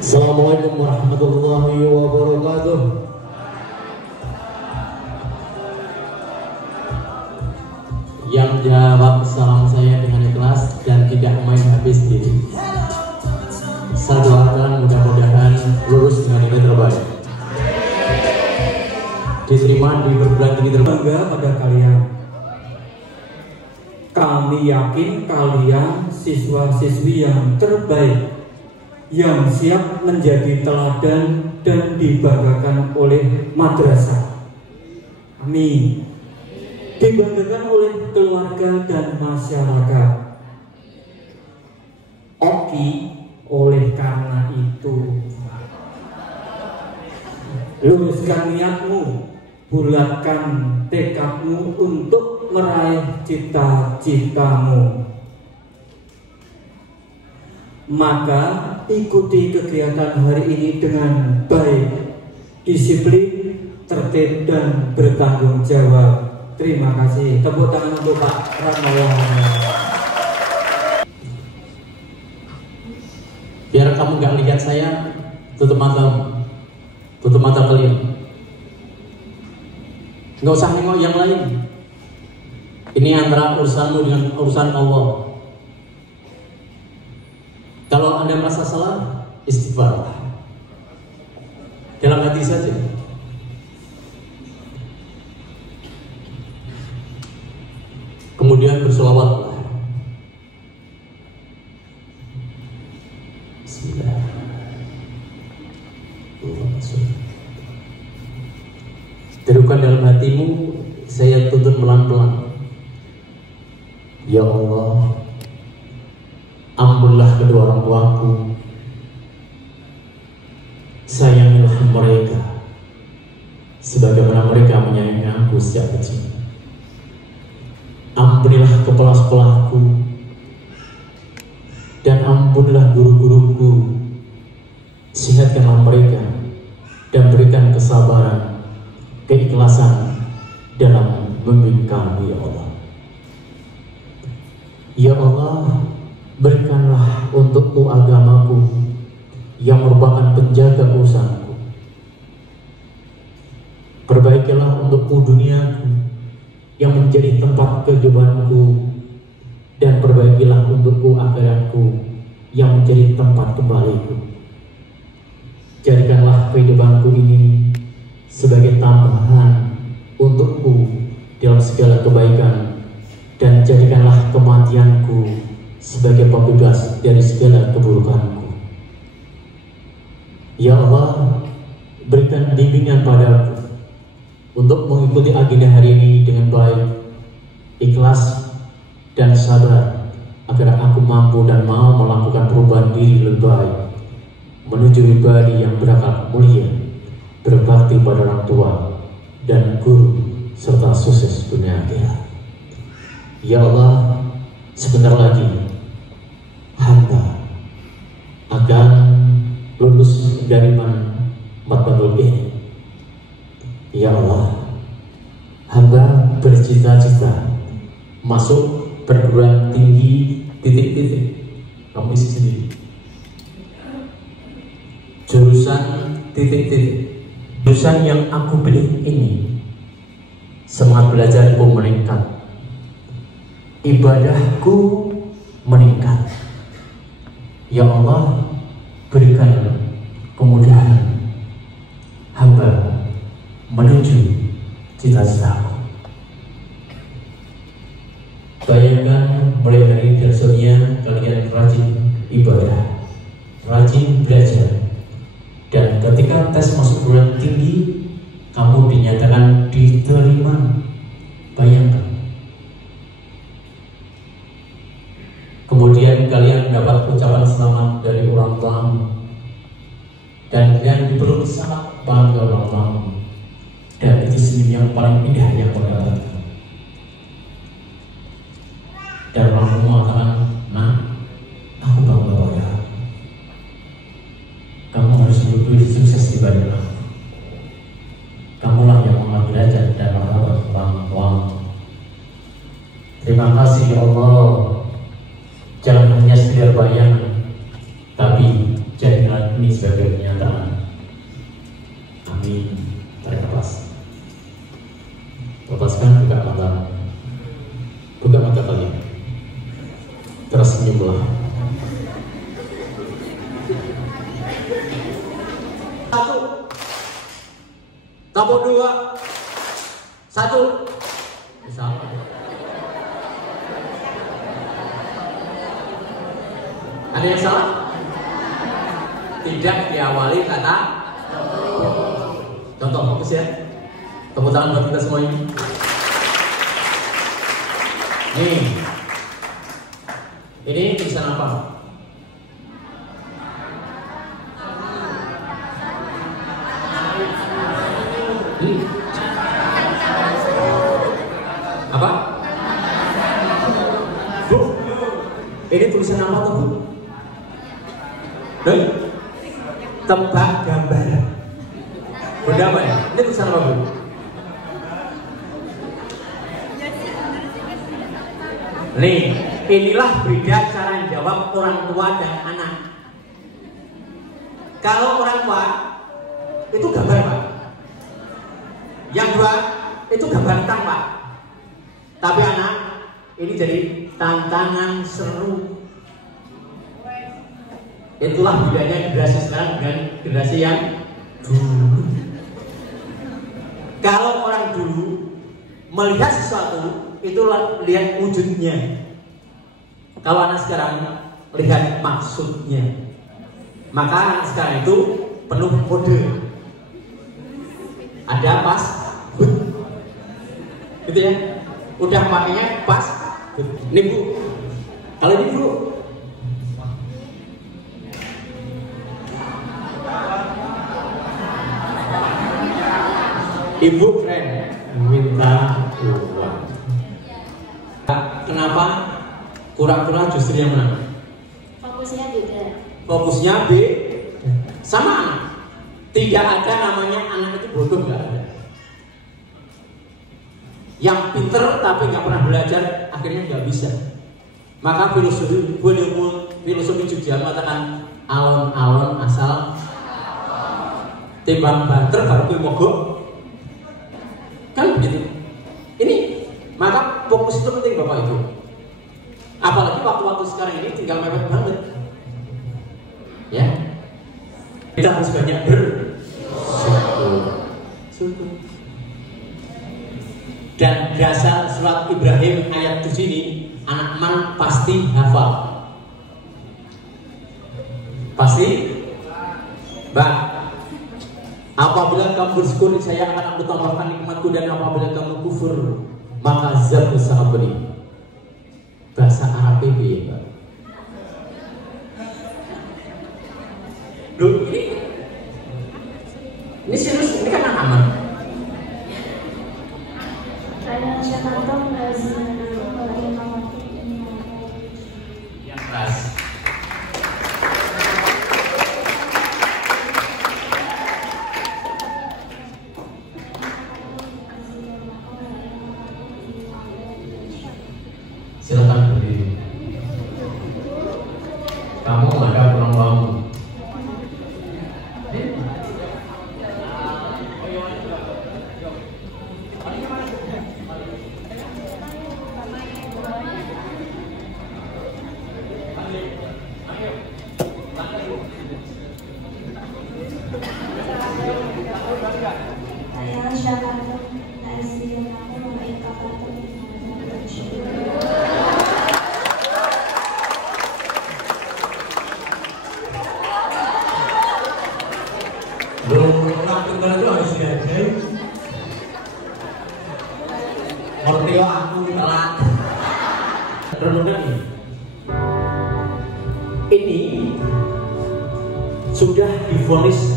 Assalamualaikum warahmatullahi wabarakatuh. Yang jawab salam saya dengan ikhlas dan tidak main habis diri. Saya doakan mudah-mudahan lulus dengan nilai terbaik, diterima di perguruan tinggi terbaik. Bangga pada kalian. Kami yakin kalian siswa-siswi yang terbaik, yang siap menjadi teladan dan dibanggakan oleh madrasah. Amin. Dibanggakan oleh keluarga dan masyarakat. Oke, oleh karena itu, luruskan niatmu, bulatkan tekadmu untuk meraih cita-citamu. Maka ikuti kegiatan hari ini dengan baik, disiplin, tertib, dan bertanggung jawab. Terima kasih. Tepuk tangan untuk Pak Ramawan. Biar kamu nggak lihat saya, tutup mata kalian. Nggak usah nengok yang lain. Ini antara urusanmu dengan urusan Allah. Kalau Anda merasa salah, istighfar dalam hati saja. Kemudian berselawat. Teduhkan dalam hatimu, saya tuntut pelan-pelan. Ya Allah, ampunilah kedua orang tuaku, sayangilah mereka sebagaimana mereka menyayangi aku sejak kecil. Ampunilah kepala sekolahku dan ampunilah guru-guruku, sehatkanlah mereka dan berikan kesabaran, keikhlasan dalam membimbing kami, ya Allah. Ya Allah, berikanlah untukku agamaku yang merupakan penjaga urusanku. Perbaikilah untukku duniaku yang menjadi tempat kehidupanku, dan perbaikilah untukku akhiratku yang menjadi tempat kembaliku. Jadikanlah kehidupanku ini sebagai tambahan untukku dalam segala kebaikan, dan jadikanlah kematianku sebagai pembebas dari segala keburukanku. Ya Allah, berikan bimbingan padaku untuk mengikuti agenda hari ini dengan baik, ikhlas, dan sabar, agar aku mampu dan mau melakukan perubahan diri lebih baik, menuju pribadi yang berakhlak mulia, berbakti pada orang tua dan guru, serta sukses dunia akhirat. Ya Allah, sebentar lagi hamba akan lulus dari matematika ini. Ya Allah, hamba bercita-cita masuk perguruan tinggi titik-titik. Kamu isi sendiri. Jurusan titik-titik. Jurusan yang aku pilih ini, semangat belajarku meningkat, ibadahku meningkat. Ya Allah, berikan kemudahan hamba menuju cita-citaku. Bayangkan mulai hari Darsonia kalian rajin ibadah, rajin belajar, dan ketika tes masuk perguruan tinggi kamu dinyatakan diterima. Bayangkan. Kemudian kalian mendapat ucapan selamat dari orang tuamu, dan kalian dipeluk sangat bangga orang tuamu, dan itu senyum yang paling indah yang kau dapatkan. Dan orang tua mengatakan, nah, aku bangga pada kamu harus lebih sukses dibanding aku. Kamulah yang mengambil derajat dan merawat orang tuamu. Terima kasih ya Allah. Jangan hanya sekedar bayangan, tapi jadilah ini sebagai kenyataan. Amin. Tarik nafas. Lepaskan buka mata. Buka mata kalian. Tersenyumlah. Satu, tepuk dua, satu. Sama. Ada yang salah? Tidak diawali kata contoh. Fokus ya. Tepuk tangan buat kita semua ini. Nih. Ini tulisan apa? Apa? Bu, ini tulisan apa tuh, Bu? Doi? Tebak gambar. Beda apa ya? Ini tulisan apa, Bu? Nih, inilah beda cara jawab orang tua dan anak. Kalau orang tua itu gambar, Pak. Yang dua itu gambar tang, Pak. Tapi anak ini jadi tantangan seru. Itulah bedanya generasi sekarang dengan generasi yang dulu. Kalau orang dulu melihat sesuatu itu lihat wujudnya. Kalau anak sekarang lihat maksudnya. Maka anak sekarang itu penuh kode. Ada pas, gitu ya. Udah pakainya pas. Ini Bu, kalau ini Bu, Ibu friend minta uang. Kenapa kura-kura justru yang menang? Fokusnya beda. Fokusnya B sama anak. Tidak ada namanya anak itu bodoh, nggak ada. Yang pinter tapi nggak pernah belajar akhirnya nggak bisa. Maka filosofi Jogja mengatakan alon-alon asal timbang banter baru kuwi mogok. Kan begitu. Ini maka fokus itu penting Bapak Ibu. Apalagi waktu-waktu sekarang ini tinggal mepet banget. Ya. Kita harus banyak bersyukur. Dan dasar surat Ibrahim ayat 7 ini anak man pasti hafal. Pasti? Mbak, apabila kamu bersyukur saya akan tambahkan nikmatku, dan apabila kamu kufur maka azab sangat pedih. Bahasa Arab ya Mbak. Loh, ini serius, ini kan aman. Yang keras. Silakan berdiri. Kamu ada pulang kamu. Orteo aku telat. Renungan ini sudah divonis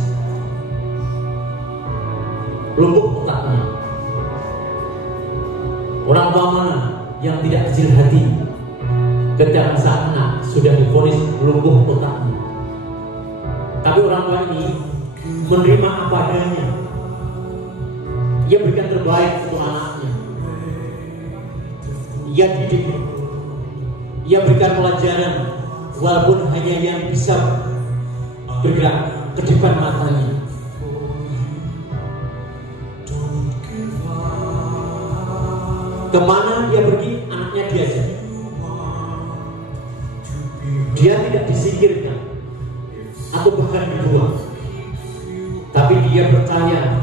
lumpuh otaknya. Orang tua mana yang tidak kecil hati ketika saat anak sudah divonis lumpuh otaknya? Tapi orang tua ini menerima apa adanya. Ia berikan terbaik untuk anaknya. Ia didik, ia berikan pelajaran, walaupun hanya yang bisa bergerak ke depan matanya. Kemana dia pergi, anaknya diajak. Dia tidak disingkirkan atau bahkan dibuang, tapi dia percaya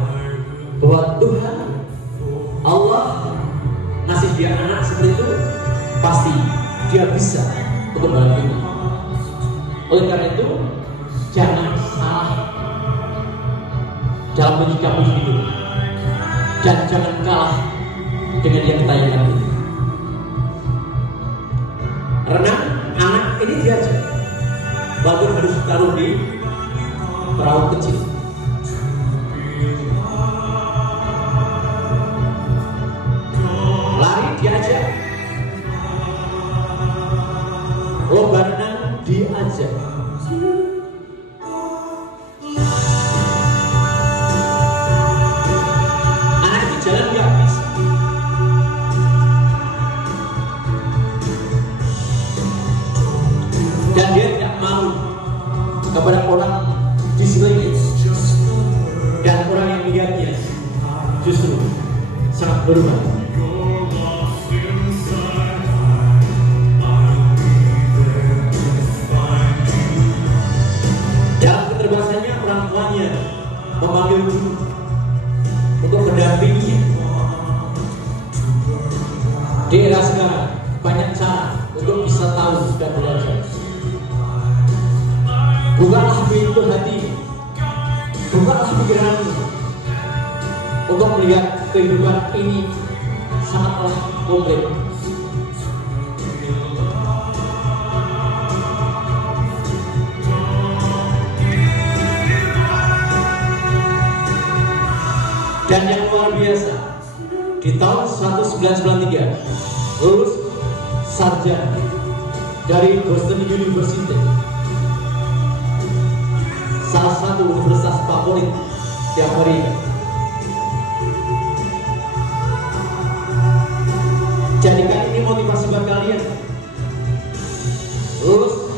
bahwa Tuhan Allah ngasih dia anak seperti itu, pasti dia bisa untuk membantunya. Oleh karena itu, jangan salah dalam menyikapi hidup dan jangan kalah dengan yang kita yakini. Karena anak ini diajak, bahkan harus taruh di perahu kecil. Lari diajak, lomba renang diajak. Anak di jalan nggak bisa. Dan dia tidak mau kepada orang di sekelilingnya, dan orang yang melihatnya justru sangat berubah. Dalam keterbatasannya orang tuanya memanggil guru untuk mendampingi. Di era sekarang banyak cara untuk bisa tahu dan belajar. Bukalah pintu hati, bukalah pikiranmu untuk melihat kehidupan ini sangatlah komplit. Dan yang luar biasa, di tahun 1993 lulus sarjana dari Boston University, salah satu universitas favorit di Amerika. Jadikan ini motivasi buat kalian. Lulus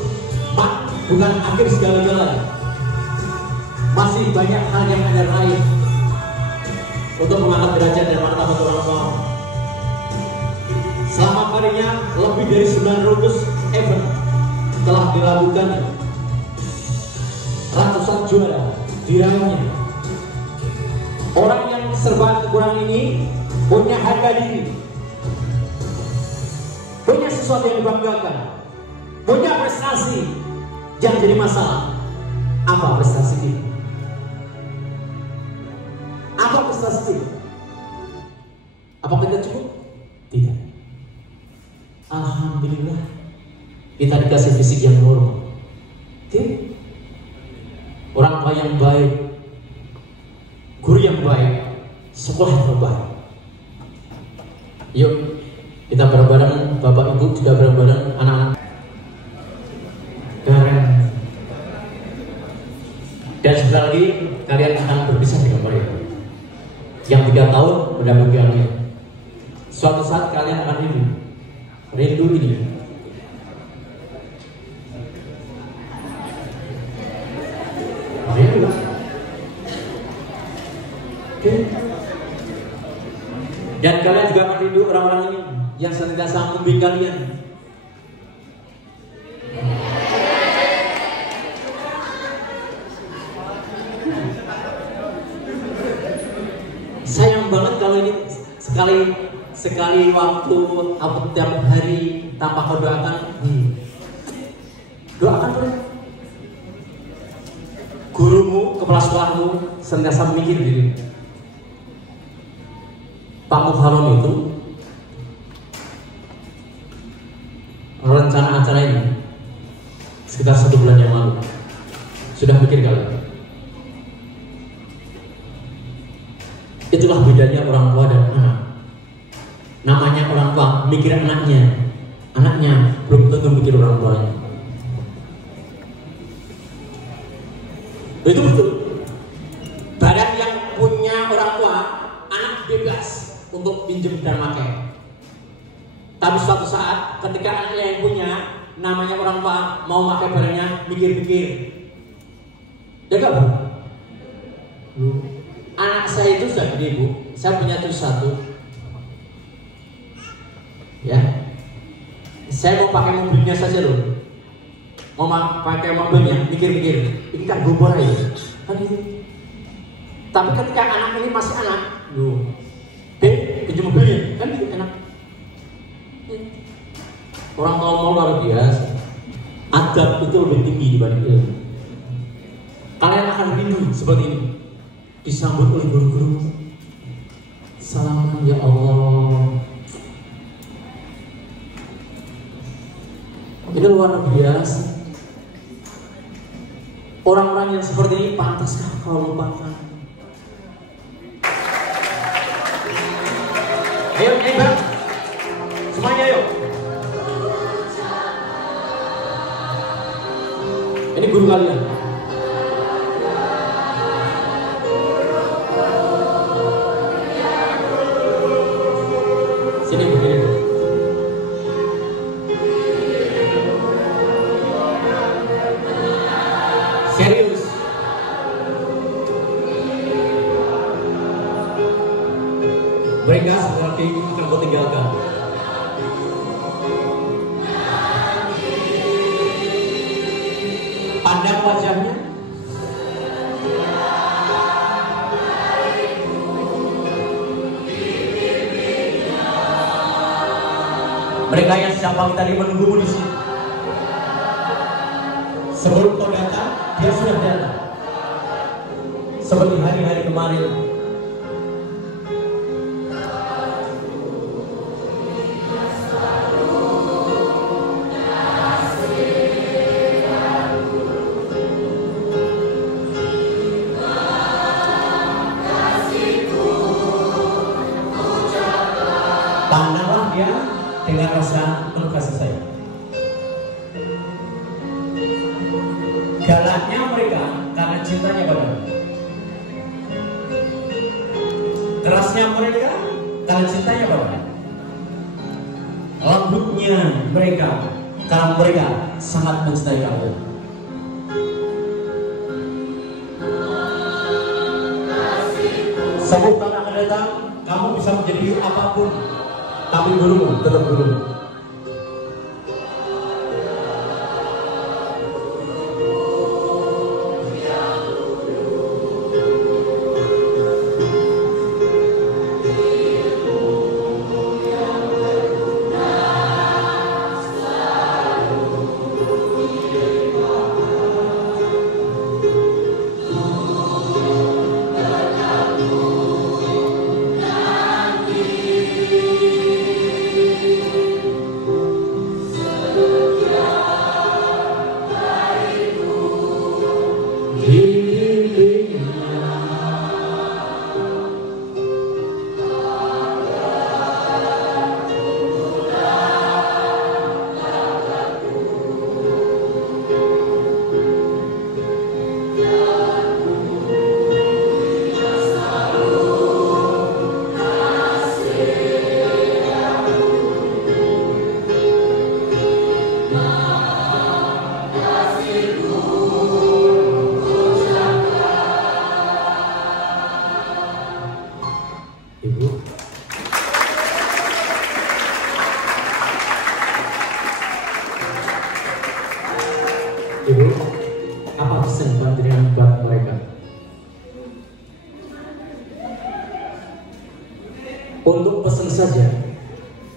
bukan akhir segala-galanya. Masih banyak hal yang Anda raih untuk mengangkat derajat dan martabat orang tua. Selama karirnya lebih dari 900 event telah dilakukan, ratusan juara diraihnya. Orang yang serba kekurangan ini punya harga diri, punya sesuatu yang dibanggakan, punya prestasi. Jangan jadi masalah. Apa prestasi ini? Apa prestasi ini? Apa kita cukup? Tidak. Alhamdulillah kita dikasih fisik yang normal. Oke? Orang tua yang baik, guru yang baik, sekolah yang terbaik. Yuk kita bareng-bareng, bapak ibu juga bareng-bareng, anak-anak. Dan sebentar lagi kalian akan berpisah dengan mereka. Yang 3 tahun mendampingi kalian. Suatu saat kalian akan rindu ini. Rindu. Oke. Dan kalian juga akan rindu orang-orang ini yang senantiasa membimbing kalian. Sayang banget kalau ini sekali waktu tiap hari tanpa kau doakan. Doakan mereka. Gurumu, kepala sekolahmu senantiasa memikir diri. Pak Muharram itu sekitar 1 bulan yang lalu. Sudah mikir kali? Itulah bedanya orang tua dan anak. Namanya orang tua mikir anaknya, anaknya belum tentu mikir orang tuanya. Itu betul. Barang yang punya orang tua, anak bebas untuk pinjam dan pakai. Tapi suatu saat ketika anaknya yang punya, namanya orang tua mau pakai barangnya, mikir-mikir. Ya gak, Bu? Anak saya itu sudah gede, Bu. Saya punya terus 1. Ya. Saya mau pakai mobilnya saja loh. Mau pakai mobilnya, mikir-mikir. Ini kan gobor aja. Kan gitu. Tapi ketika anak ini masih anak, loh. Pinjam mobilnya, kan gitu enak. Orang tua mau luar biasa. Adab itu lebih tinggi dibanding ilmu. Kalian akan rindu seperti ini, disambut oleh guru-guru. Salaman ya Allah. Ini luar biasa. Orang-orang yang seperti ini pantaskah kau lupakan? Ayo, Bang. Semuanya ayo. Ini guru kalian. Sini begini. Serius. Mereka seperti akan kau tinggalkan. Pandang wajahnya. Mereka yang sejak pagi tadi menunggumu di sini. Sebelum kau datang, dia sudah datang. Seperti hari-hari kemarin. Pandanglah dia dengan rasa penuh kasih sayang. Galaknya mereka karena cintanya padamu. Kerasnya mereka karena cintanya padamu. Lembutnya mereka karena mereka sangat mencintai kamu. Sebelum tanah akan datang, kamu bisa menjadi apapun, tapi gurumu tetap gurumu. Ibu, apa pesan panjenengan buat mereka? Untuk pesan saja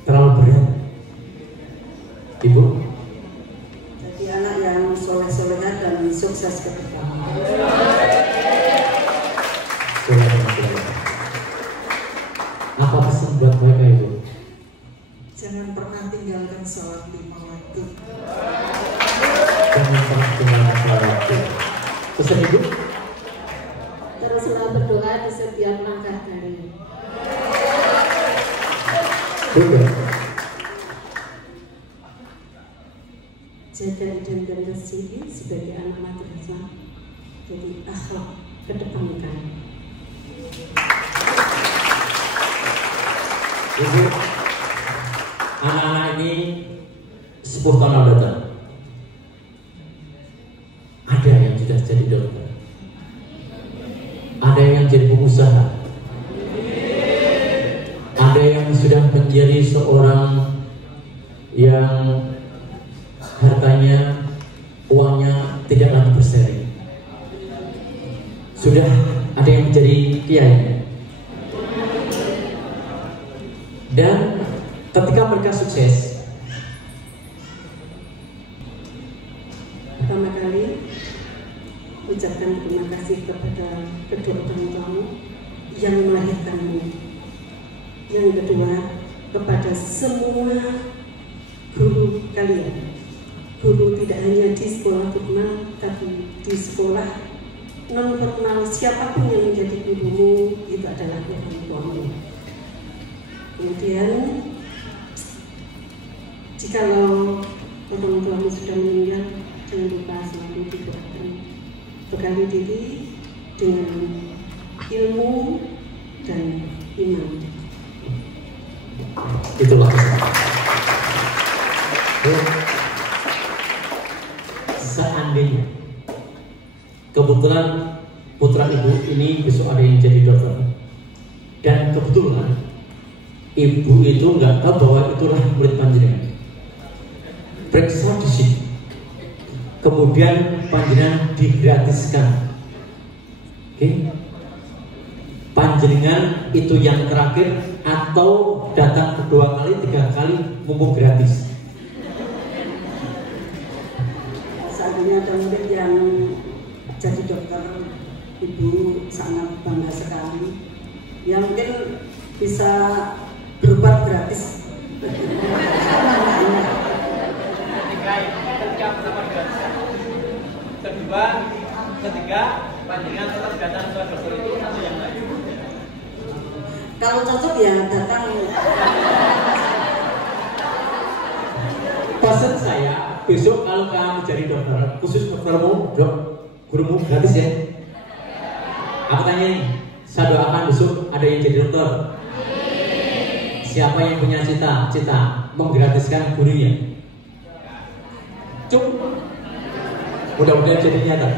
terlalu berat. Ibu, jadi anak yang soleh-solehan dan sukses ke depan. Apa pesan buat mereka, Ibu? Jangan pernah tinggalkan sholat 5 waktu. Jangan serah dengan masalah waktu. Pesan Ibu? Teruslah berdoa di setiap langkah kami. Betul. Jaga dan bersih sebagai anak madrasah. Jadi akhlak kedepankan. Ibu, anak-anak ini 10 tahun lalu datang. Ada yang sudah jadi dokter, ada yang jadi pengusaha, ada yang sudah menjadi seorang yang hartanya, uangnya tidak lagi berseri. Sudah ada yang menjadi kiai. Dan ketika mereka sukses, Pertama kali ucapkan terima kasih kepada kedua orang tuamu yang melahirkanmu. Yang kedua, kepada semua guru kalian. Guru tidak hanya di sekolah formal, tapi di sekolah non formal. Siapapun yang menjadi gurumu itu adalah orang tuamu. Kemudian, jikalau orang tuamu sudah meninggal, jangan lupa selalu didoakan, bekali diri dengan ilmu dan iman. itulah seandainya kebetulan putra ibu ini besok ada yang jadi dokter, dan kebetulan ibu itu nggak tahu bahwa itulah murid panjenengan, periksa di sini, kemudian panjenengan digratiskan. Oke, panjenengan itu yang terakhir atau datang kedua kali, 3 kali mumpung gratis. Seandainya ada murid yang jadi dokter, ibu sangat bangga sekali. Yang mungkin bisa berobat gratis. Ketiga, panjenengan tetap datang ke dokter itu atau yang lain? Kalau cocok ya datang. Pesan saya, besok kalau kamu jadi dokter, khusus doktermu, dok, gurumu gratis ya. Aku tanya nih, saya doakan besok ada yang jadi dokter. Siapa yang punya cita-cita menggratiskan gurunya? Cuk, mudah-mudahan jadi nyata.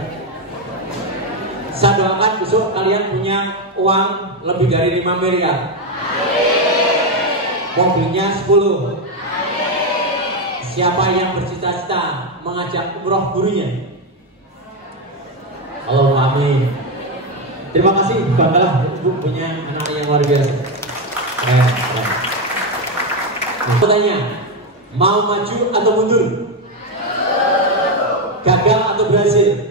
Saya doakan besok kalian punya uang lebih dari 5 miliar. Mobilnya 10. Siapa yang bercita-cita mengajak umroh gurunya? Allahumma amin. Terima kasih, banggalah ibu punya anak yang luar biasa. Aku tanya, mau maju atau mundur? Gagal atau berhasil?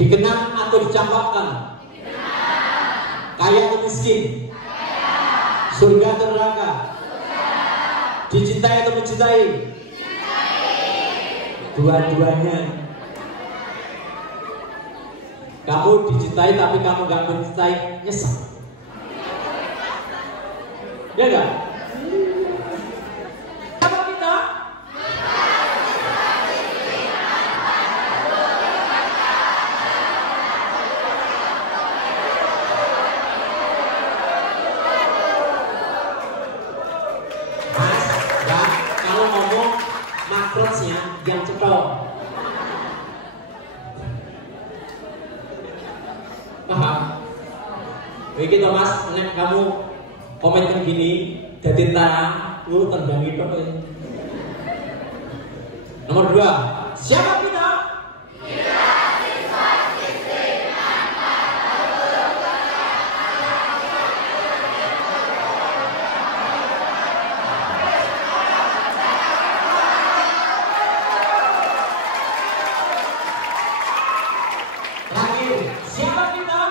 Dikenang atau dicampakkan? Kaya atau miskin? Surga atau neraka? Dicintai atau mencintai? Dua-duanya. Kamu dicintai tapi kamu gak mencintai, nyesek. Ya gak? Apa kita? Kalau ngomong makrosnya yang cetok. Paham? Begitu Mas, nek kamu komitmen gini, jadi tanah, lu tendangi kok. Nomor 2, siapa kita? Siapa kita?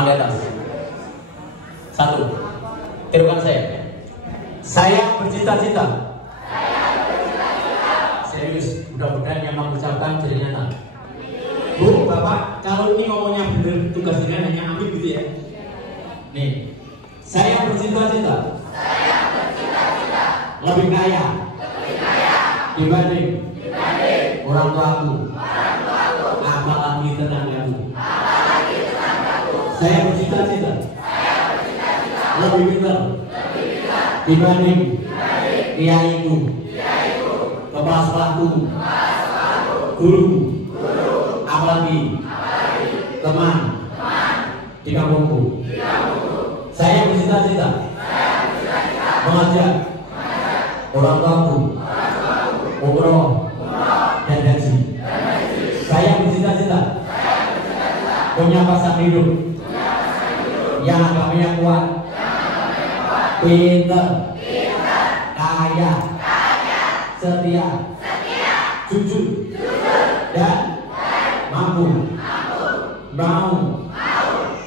Tangan di atas. 1. Tirukan saya. Saya bercita-cita. Serius, mudah-mudahan yang mengucapkan jadi nyata. Bu, Bapak, kalau ini ngomongnya bener, tugas ini hanya ambil gitu ya. Nih, saya bercita-cita. Lebih kaya. Dibanding orang tuaku. Apalagi tetanggaku. Saya bercita-cita. Lebih pintar. Dibanding kiaiku. Kepala sekolahku. Guru. Apalagi teman di kampungku. Saya bercita-cita mengajak orang tuaku umroh dan haji. Saya bercita-cita punya pasangan hidup yang agamanya kuat, pintar, kaya, setia, jujur, dan mampu mau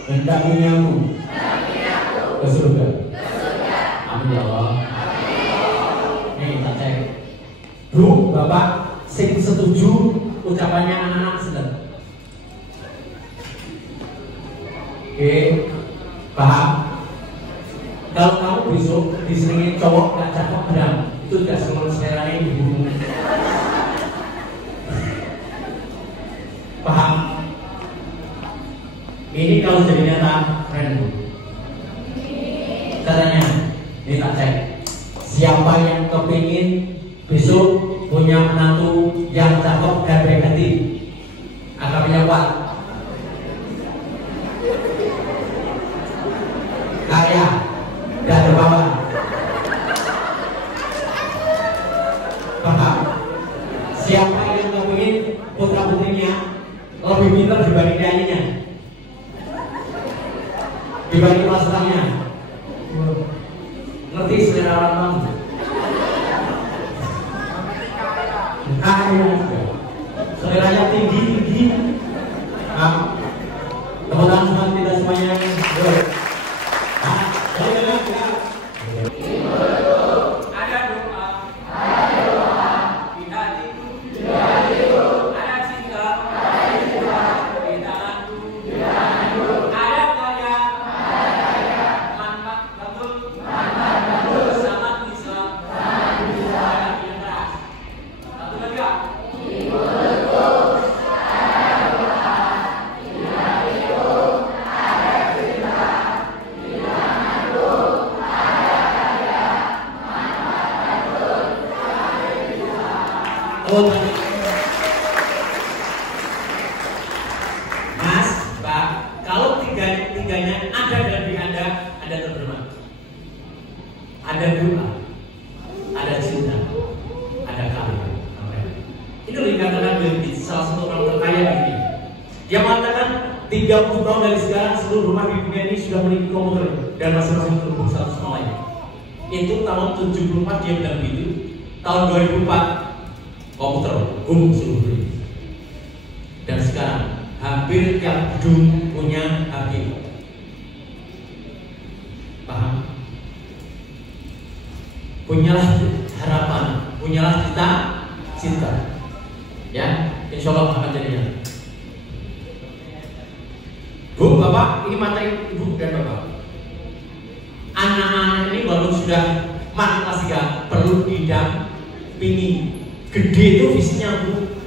mendampingimu ke surga. Amin ya Allah. Nih tak cek. Bu, Bapak, sing setuju ucapannya anak-anak sedang. Oke, paham? Kalau kamu besok diselingin cowok gak cakep berang, itu tidak semua selera ini dibunuh. Paham? Ini kalau jadi nyata keren Bu. Katanya, ini tak cek. Siapa yang kepingin besok punya menantu yang cakep dan baik hati, agamanya kuat, kaya dan dermawan. Paham? Siapa yang kepingin putra putrinya lebih pintar dibanding nyanyinya, dibanding pasangannya. Ngerti selera orang tua? Kaya, seleranya tinggi. Nah, teman-teman semua tidak semuanya. Ada doa, di hatiku, ada cinta, di tanganku, ada karya, manfaat betul, sangat bisa, ada yang keras. Satu lagi ya. Mas, Pak, kalau tiganya ada dalam diri Anda terberma. Ada doa, ada cinta, ada karya. Itu dikatakan dari salah satu orang terkaya di dunia. Dia mengatakan 30 tahun dari sekarang seluruh rumah di dunia ini sudah memiliki komputer dan masing-masing terhubung satu sama lain. Itu tahun 74 dia bilang begitu. Tahun 2004 komputer umum seluruh dunia. Dan sekarang hampir tiap gedung punya HP. Paham? Punyalah harapan, punyalah cinta. Ya, insya Allah akan jadinya. Bu, Bapak, ini materi Ibu dan Bapak. Anak-anak ini walaupun sudah masuk kelas 3 perlu didampingi. Gede itu visinya Bu,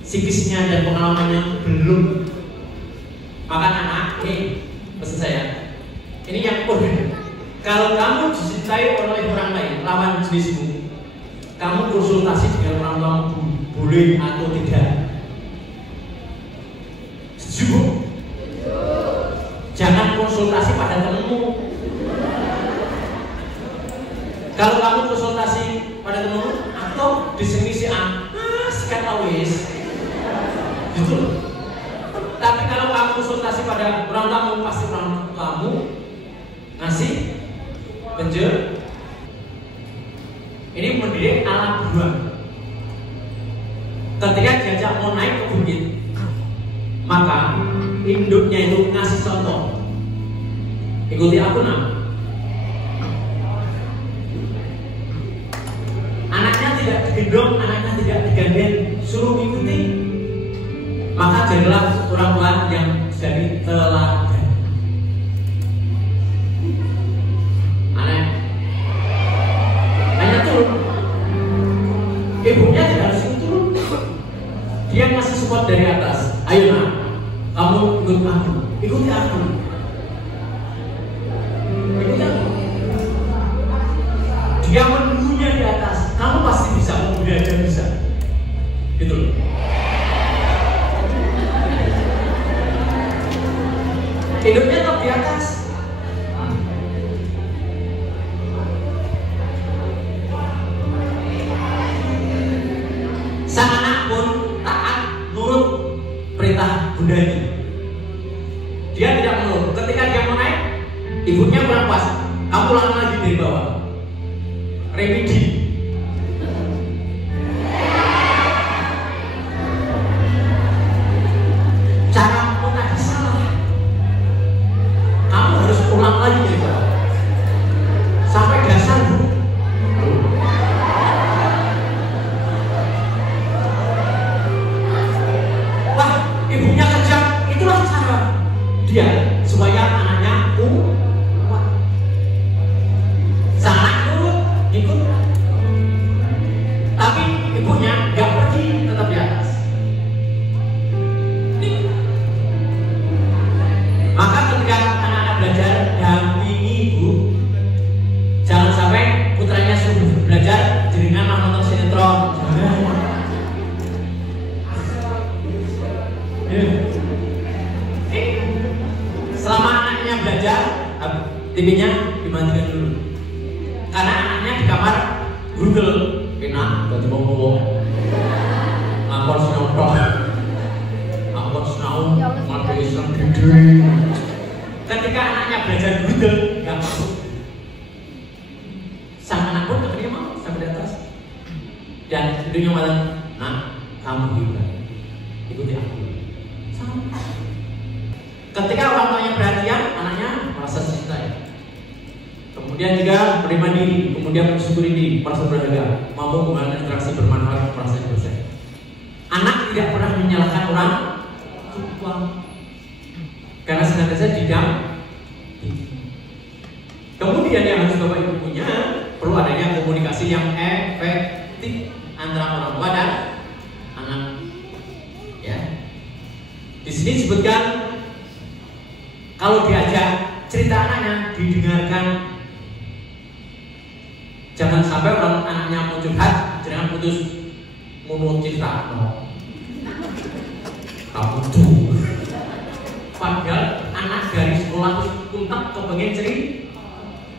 psikisnya dan pengalamannya belum. Maka anak, ini pesan saya, ini yang kode. Kalau kamu dicintai oleh orang lain, lawan jenismu, kamu konsultasi dengan orang tuamu boleh atau tidak. Setuju? Jangan konsultasi pada temanmu. Kalau kamu konsultasi pada temanmu atau disemisi sekat awis, gitu. Tapi kalau kamu konsultasi pada orang tamu, pasti orang tamu ngasih penjel. Ini mendidik anak buah. Ketika diajak mau naik ke bukit, maka induknya itu ngasih contoh. Ikuti aku nak. Anaknya tidak digendong, anaknya tidak digandeng, suruh ikuti. Maka jadilah orang tua yang jadi teladan. Aneh. Hanya turun. Ibunya tidak harus turun. Dia ngasih support dari atas. Ayo nak, kamu ikut aku, ikuti aku. Ikuti aku. Dia menunggunya di atas. Kamu pasti bisa, kamu aja bisa. Gitu loh. Hidupnya tetap di atas. Sang anak pun taat nurut perintah bundanya. Dia tidak menurut. Ketika dia mau naik, ibunya kurang pas. Kamu ulang lagi dari bawah. Remedi. Caramu tadi salah. Kamu harus ulang lagi dari bawah. Sampai dasar bu. Wah, ibunya kejam. Itulah cara dia supaya anaknya kuat. Sang anak nurut, ikut. Tapi ibunya nggak pergi, tetap di atas. Maka ketika anak-anak belajar dampingi ibu, jangan sampai putranya suruh belajar jaringan nonton sinetron. Selama anaknya belajar, TV-nya dimatikan dulu. Karena anaknya di kamar Google, enak, ganti ngomong, lapor sinetron, lapor sinau, mati Islam gede. Ketika anaknya belajar Google, nggak masuk. Sang anak pun akhirnya mau sampai di atas. Dan hidupnya malah, nah, kamu juga ikuti aku. Ketika orang tuanya perhatian, anaknya merasa cinta. Kemudian juga menerima diri, kemudian mensyukuri diri, merasa berharga, mampu menggunakan interaksi bermanfaat, merasa bersaing. Anak tidak pernah menyalahkan orang tua, karena senantiasa didampingi. Kemudian yang harus Bapak Ibu punya, perlu adanya komunikasi yang efektif antara orang tua dan anak. Ya, di sini disebutkan kalau diajak cerita anaknya didengarkan. Jangan sampai orang anaknya mau curhat, jangan putus munut cerita. Kamu tuh. Padahal anak dari sekolah terus kuntak kepengen cerita.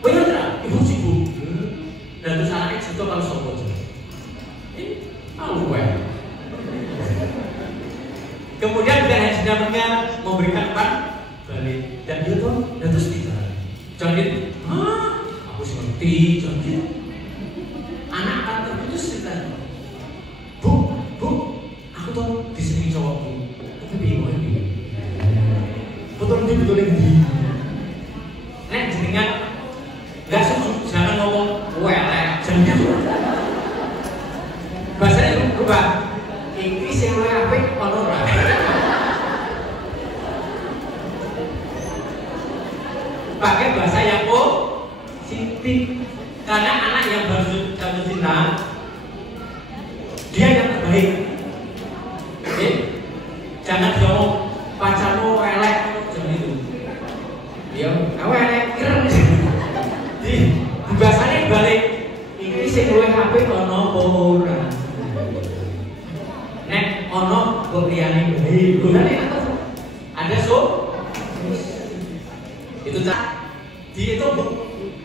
Bener, ibu sibuk. Dan terus anaknya cerita kalau sombong. Ini tahu gue. Kemudian dengan sedangnya memberikan balik dan dia tuh dan terus kita jangan aku sih ngerti jangan anak akan terputus cerita. Bu, aku tuh di sini cowokku tapi bingung ini betul ini nek jenengan nggak setuju jangan ngomong welek jangan bahasanya berubah Inggris yang lebih apik honor. Pakai bahasa yang positif, karena anak yang baru jatuh cinta dia yang terbaik. Oke? Jangan ngomong pacarmu elek, jangan itu. Dia elek keren. Di bahasanya balik ini sing luwih apik ono ora. Nek ono kok liyane bae. Ada itu di itu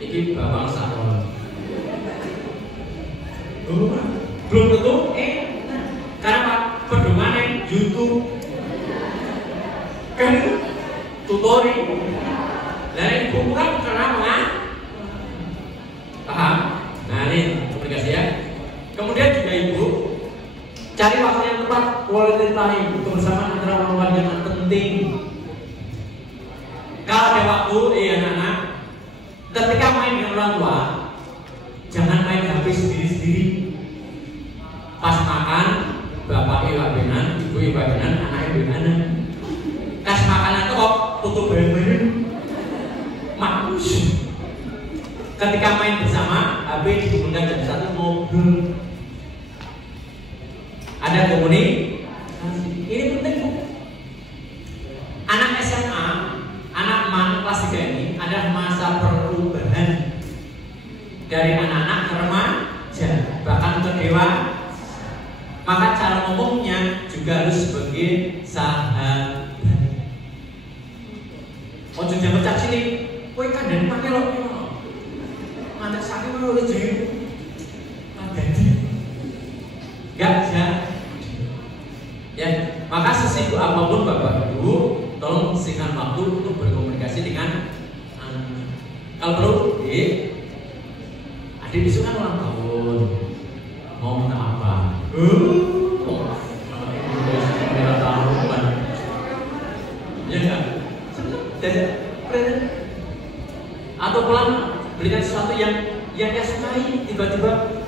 ini bapak sakon belum tentu karena pak pedoman YouTube kan tutorial dari buku kan karena paham. Nah ini komunikasi ya. Kemudian juga ibu cari waktu yang tepat, quality time, kebersamaan antara orang tua yang penting. anak-anak, ketika main dengan orang tua, jangan main HP sendiri-sendiri. Pas makan, bapak iwabenan, ibu iwabenan, anak iwabenan. Kas makanan kok tutup bareng-bareng. Makus. Ketika main bersama, HP dihubungkan jadi satu mobil. Ada komunikasi. Ini penting, Bu. Anak SMA, anak MAN kelas 3 ini adalah masa perubahan dari anak-anak ke remaja, bahkan ke dewasa. Maka cara ngomongnya juga harus sebagai sahabat. Ojo jangan cak sini, kowe kandhane pakai lho. Mantek sakit lho jadi. Kandhane. Enggak bisa. Ya, maka sesibuk apapun Bapak Ibu, tolong sisihkan waktu untuk berkomunikasi dengan anak. Kalau perlu, adik besok kan ulang tahun, mau minta apa? Ya enggak? Atau pulang belikan sesuatu yang dia sukai, tiba-tiba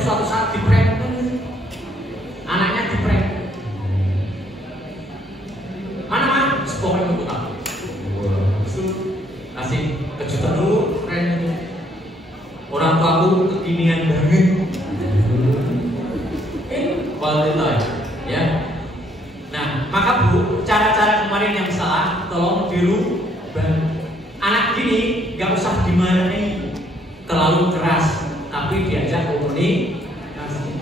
suatu saat di-prank, anaknya di-prank. Mana pokoknya untuk aku. Kasih kejutan dulu, prank. Orang tua aku kekinian banget. Walillah, ya. Nah, maka Bu, cara-cara kemarin yang salah tolong dirubah. Anak gini gak usah dimarahi terlalu keras, tapi diajak komunikasi.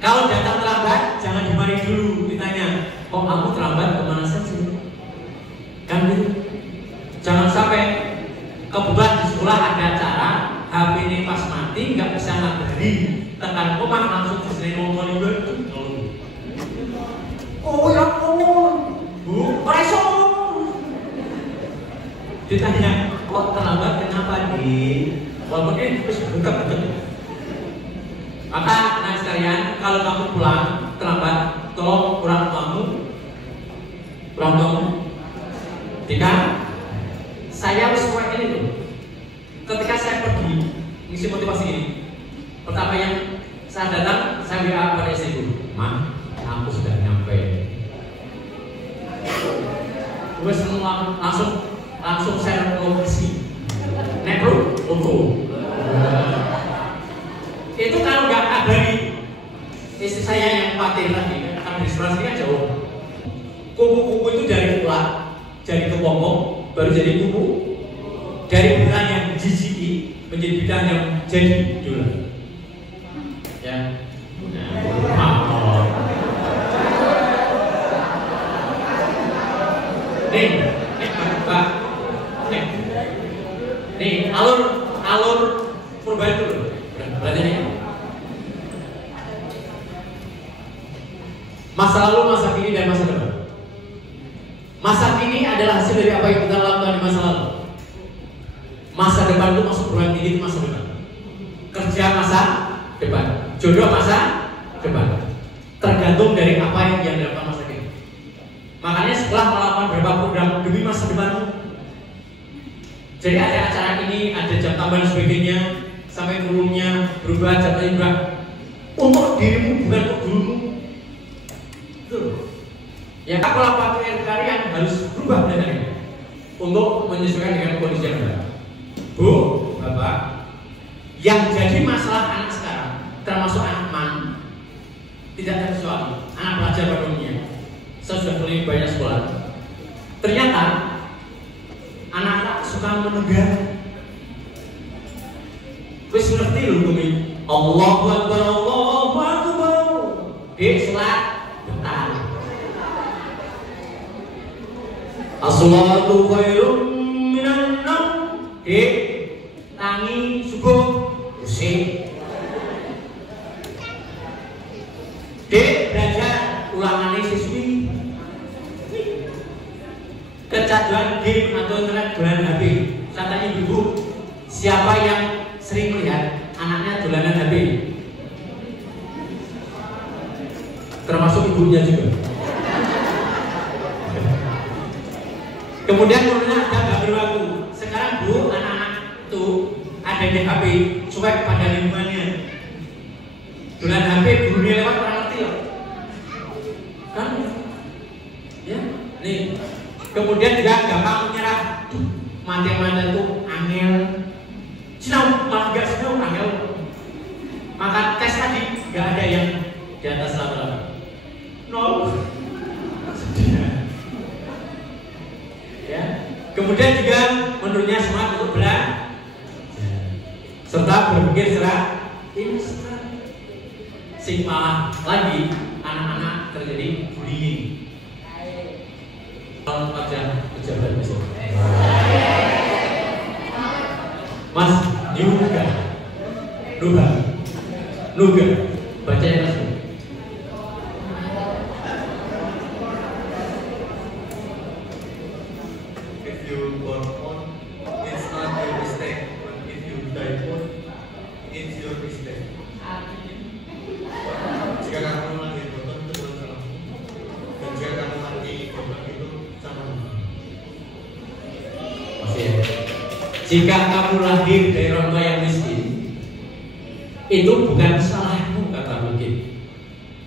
Kalau datang terlambat, jangan dimarahi dulu, ditanya, kok kamu terlambat kemana saja? Kan gitu. Jangan sampai kebetulan di sekolah ada acara, HP ini pas mati nggak bisa ngabari, tekan rumah langsung disini ngomong itu. Oh ya Allah, Bu, preso. Ditanya, kok terlambat kenapa di? Walaupun ini terus buka-buka. Maka anak sekalian, kalau kamu pulang terlambat, tolong orang tuamu, jika saya harus ini tuh. Ketika saya pergi ngisi motivasi ini, pertama yang saya datang, saya WA pada istriku, Ma, aku sudah nyampe. Gue semua langsung share lokasi. Nek bro, untuk itu kalau nggak kabari istri saya yang khawatir lagi, kan di sebelah sini kan jauh. Kuku-kuku itu dari ulat, jadi kepompong, baru jadi kuku. Dari bidang yang jijiki menjadi bidang yang jadi idola. Ya. Pak. Nih, alur perubahan dulu. Belajarnya. Masa lalu, masa kini, dan masa depan. Masa kini adalah hasil dari apa yang kita lakukan di masa lalu. Masa depan itu masuk perguruan tinggi itu masa depan. Kerja masa depan. Jodoh masa depan. Tergantung dari apa yang dilakukan masa kini. Makanya setelah melakukan beberapa program demi masa depanmu. Jadi ada acara ini, ada jam tambahan sebagainya, sampai gurunya berubah, jatahnya berubah untuk dirimu bukan untuk gurumu. Betul. Ya, pola pakaian kalian harus berubah dengan ini untuk menyesuaikan dengan kondisi yang baru. Bu, Bapak, yang jadi masalah anak sekarang, termasuk anak MAN, tidak terkecuali anak pelajar pada umumnya. Saya sudah keliling banyak sekolah. Ternyata anak-anak suka menegak. Wis ngerti lho kumi. Allahu Akbar, Allahu Akbar. Sholat bentar. As-salatu khairum minan naum. Tangi subuh usik. Belajar ulangan siswi. Kecanduan game atau internet dolanan HP. Saya tanya ibu, siapa yang sering melihat anaknya dolanan HP? Termasuk ibunya juga. Kemudian ada nggak berlaku. Sekarang Bu, anak-anak tuh ada di HP, cuek pada lingkungannya. Dengan HP gurunya lewat orang ngerti loh. Kan? Ya, nih. Kemudian juga gampang menyerah. Mata-mata itu angel. Sinau malah nggak sinau angel. Maka tes tadi nggak ada yang di atas rata-rata. Nol. Ya. Kemudian juga menurutnya semangat untuk belajar serta berpikir secara instan. Sing malah lagi anak-anak terjadi bullying. Kalau pada pejabat besok, Mas Nuga, baca yang langsung. If you born on, it's not your mistake. But if you die on, it's your mistake. Jika kamu lahir bodoh itu bukan salahmu, dan jika kamu mati goblok itu salahmu. Masih ya. Jika kamu lahir dari orang tua yang miskin, itu bukan salahmu kata mungkin.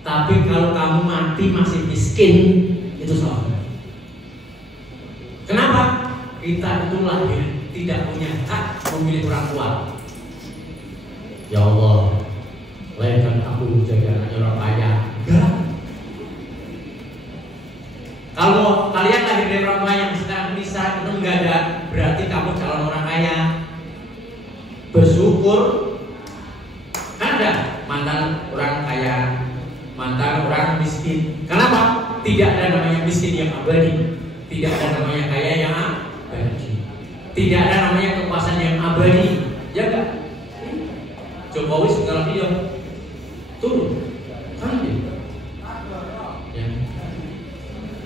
Tapi kalau kamu mati masih miskin, itu salahmu. Kenapa? Kita itu lahir tidak punya hak memilih orang tua. Ya Allah, lainkan aku jadi anaknya orang kaya. Enggak. Kalau kalian lahir dari orang tua yang sedang bisa itu enggak ada, berarti kamu calon orang kaya. Bersyukur. Kan ada mantan orang kaya, mantan orang miskin. Kenapa? Tidak ada namanya miskin yang abadi. Tidak ada namanya kaya yang abadi. Tidak ada namanya kekuasaan yang abadi. Ya enggak? Jokowi segala video turun. Kan gitu. Ya.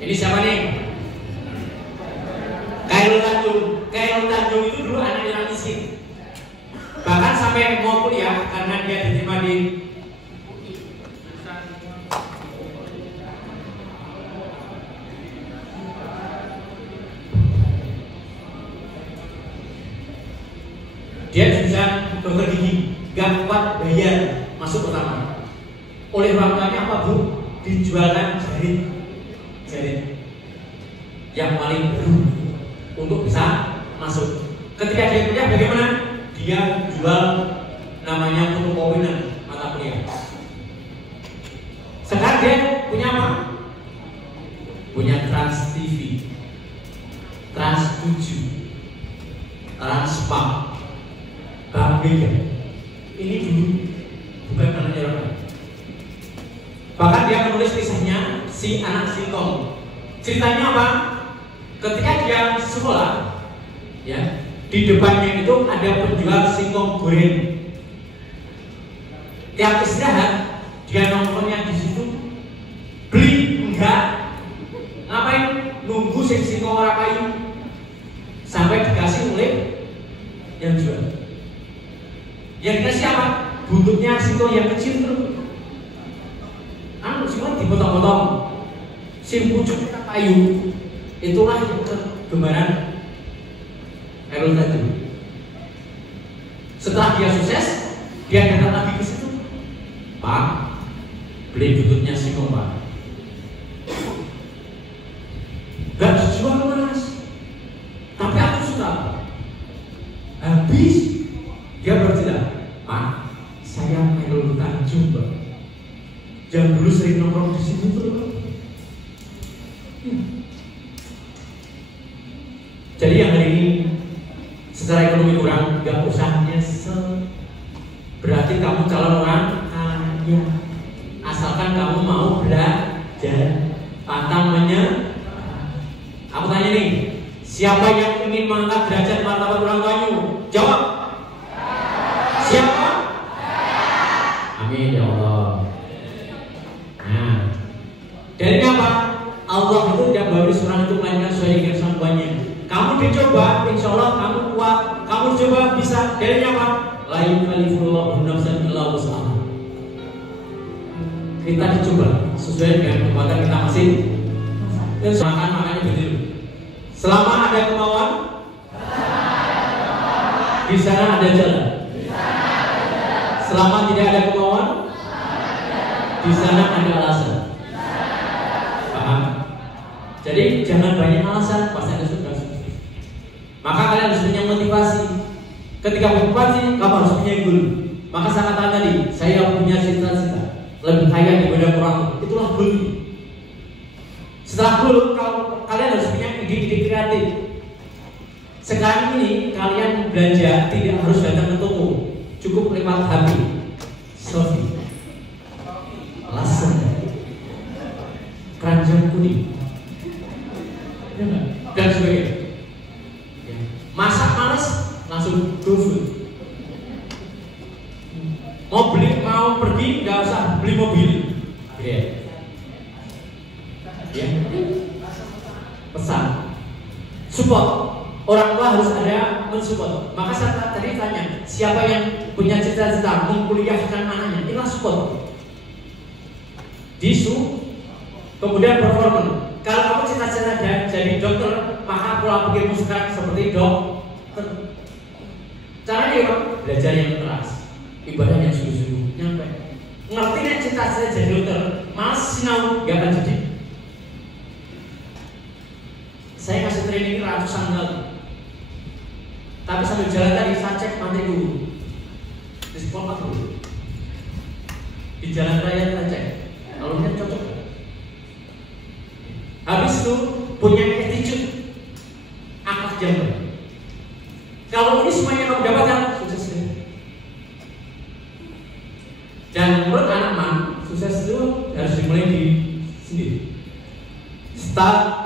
Ini siapa nih? Khairul Tanjung itu dulu anak orang miskin. Bahkan sampai mau kuliah karena dia diterima di dia bisa dokter gigi, gak kuat bayar masuk pertama. Oleh orang tuanya apa Bu? Dijualkan jarit yang paling baru untuk bisa masuk. Ketika dia kuliah bagaimana? Dia jual namanya fotokopian mata kuliah. Sekarang dia punya apa? Punya Trans TV, Trans 7, Trans 4, Mega. Ini dulu bukan anaknya orang. Bahkan dia menulis kisahnya si anak singkong. Ceritanya apa? Ketika dia sekolah, ya, di depannya itu ada penjual singkong goreng. Tiap istirahat dia nongkrongnya di situ. Beli enggak? Ngapain? Nunggu singkong ora payu sampai dikasih oleh yang jual. Yang dikasih apa? Buntutnya singkong yang kecil tuh. Semua dipotong-potong. Sing pucuknya payu. Itulah yang kegemaran Khairul Tanjung. Setelah dia sukses, dia datang lagi ke situ. Pak, beli buntutnya singkong Pak. Gak dijual Mas, tapi aku suka. Habis dia bercerita, Pak, saya Khairul Tanjung Pak. Yang dulu sering nongkrong di sini tuh. Jadi yang hari ini secara ekonomi kurang, nggak usah nyesel. Berarti kamu calon orang kaya, asalkan kamu mau belajar, pantang menyerah. Aku tanya nih, siapa yang ingin mengangkat derajat martabat orang tuanya? Jawab. Siapa? Amin ya Allah. Nah, dari apa? Allah itu tidak beri seorang itu melainkan sesuai dengan kemampuannya. Kamu dicoba, insya Allah kamu kuat. Kamu coba bisa. Dari apa? La yukallifullahu nafsan illa wus'aha. Kita dicoba sesuai dengan kekuatan kita masing. Dan makanya begitu. Selama ada kemauan, di sana ada jalan. Selama tidak ada kemauan, di sana ada alasan. Paham? Jadi jangan banyak alasan pas Anda sudah sukses. Maka kalian harus punya motivasi. Ketika motivasi, kamu harus punya goal. Maka saya katakan tadi, saya punya cita-cita lebih kaya daripada orang. Itulah goal. Setelah goal, kalian harus punya ide-ide kreatif. Sekarang ini kalian belanja tidak harus datang ke toko, cukup lewat HP, Shopee, Lazada, keranjang kuning, dan sebagainya. Masak males, langsung GoFood. Mau pergi nggak usah beli mobil, pesan, support. Orang tua harus ada mensupport. Maka saya tadi tanya, siapa yang punya cita-cita mengkuliahkan anaknya? Inilah support. Disu, kemudian performance. Kalau kamu cita-cita jadi dokter, maka pola pikirmu sekarang seperti dokter. Caranya apa? Belajar yang keras, ibadah yang sungguh-sungguh, nyampe. Ngerti nih cita-cita jadi dokter, malas sinau gak akan jadi. Saya kasih training ratusan kali. Tapi sambil jalan tadi saya cek materi dulu, di sekolah dulu, di jalan raya saya cek, kalau ini cocok. Habis itu punya attitude, akhlak jaman. Kalau ini semuanya kamu dapatkan, sukses ini. Dan menurut anak sukses itu harus dimulai di sendiri.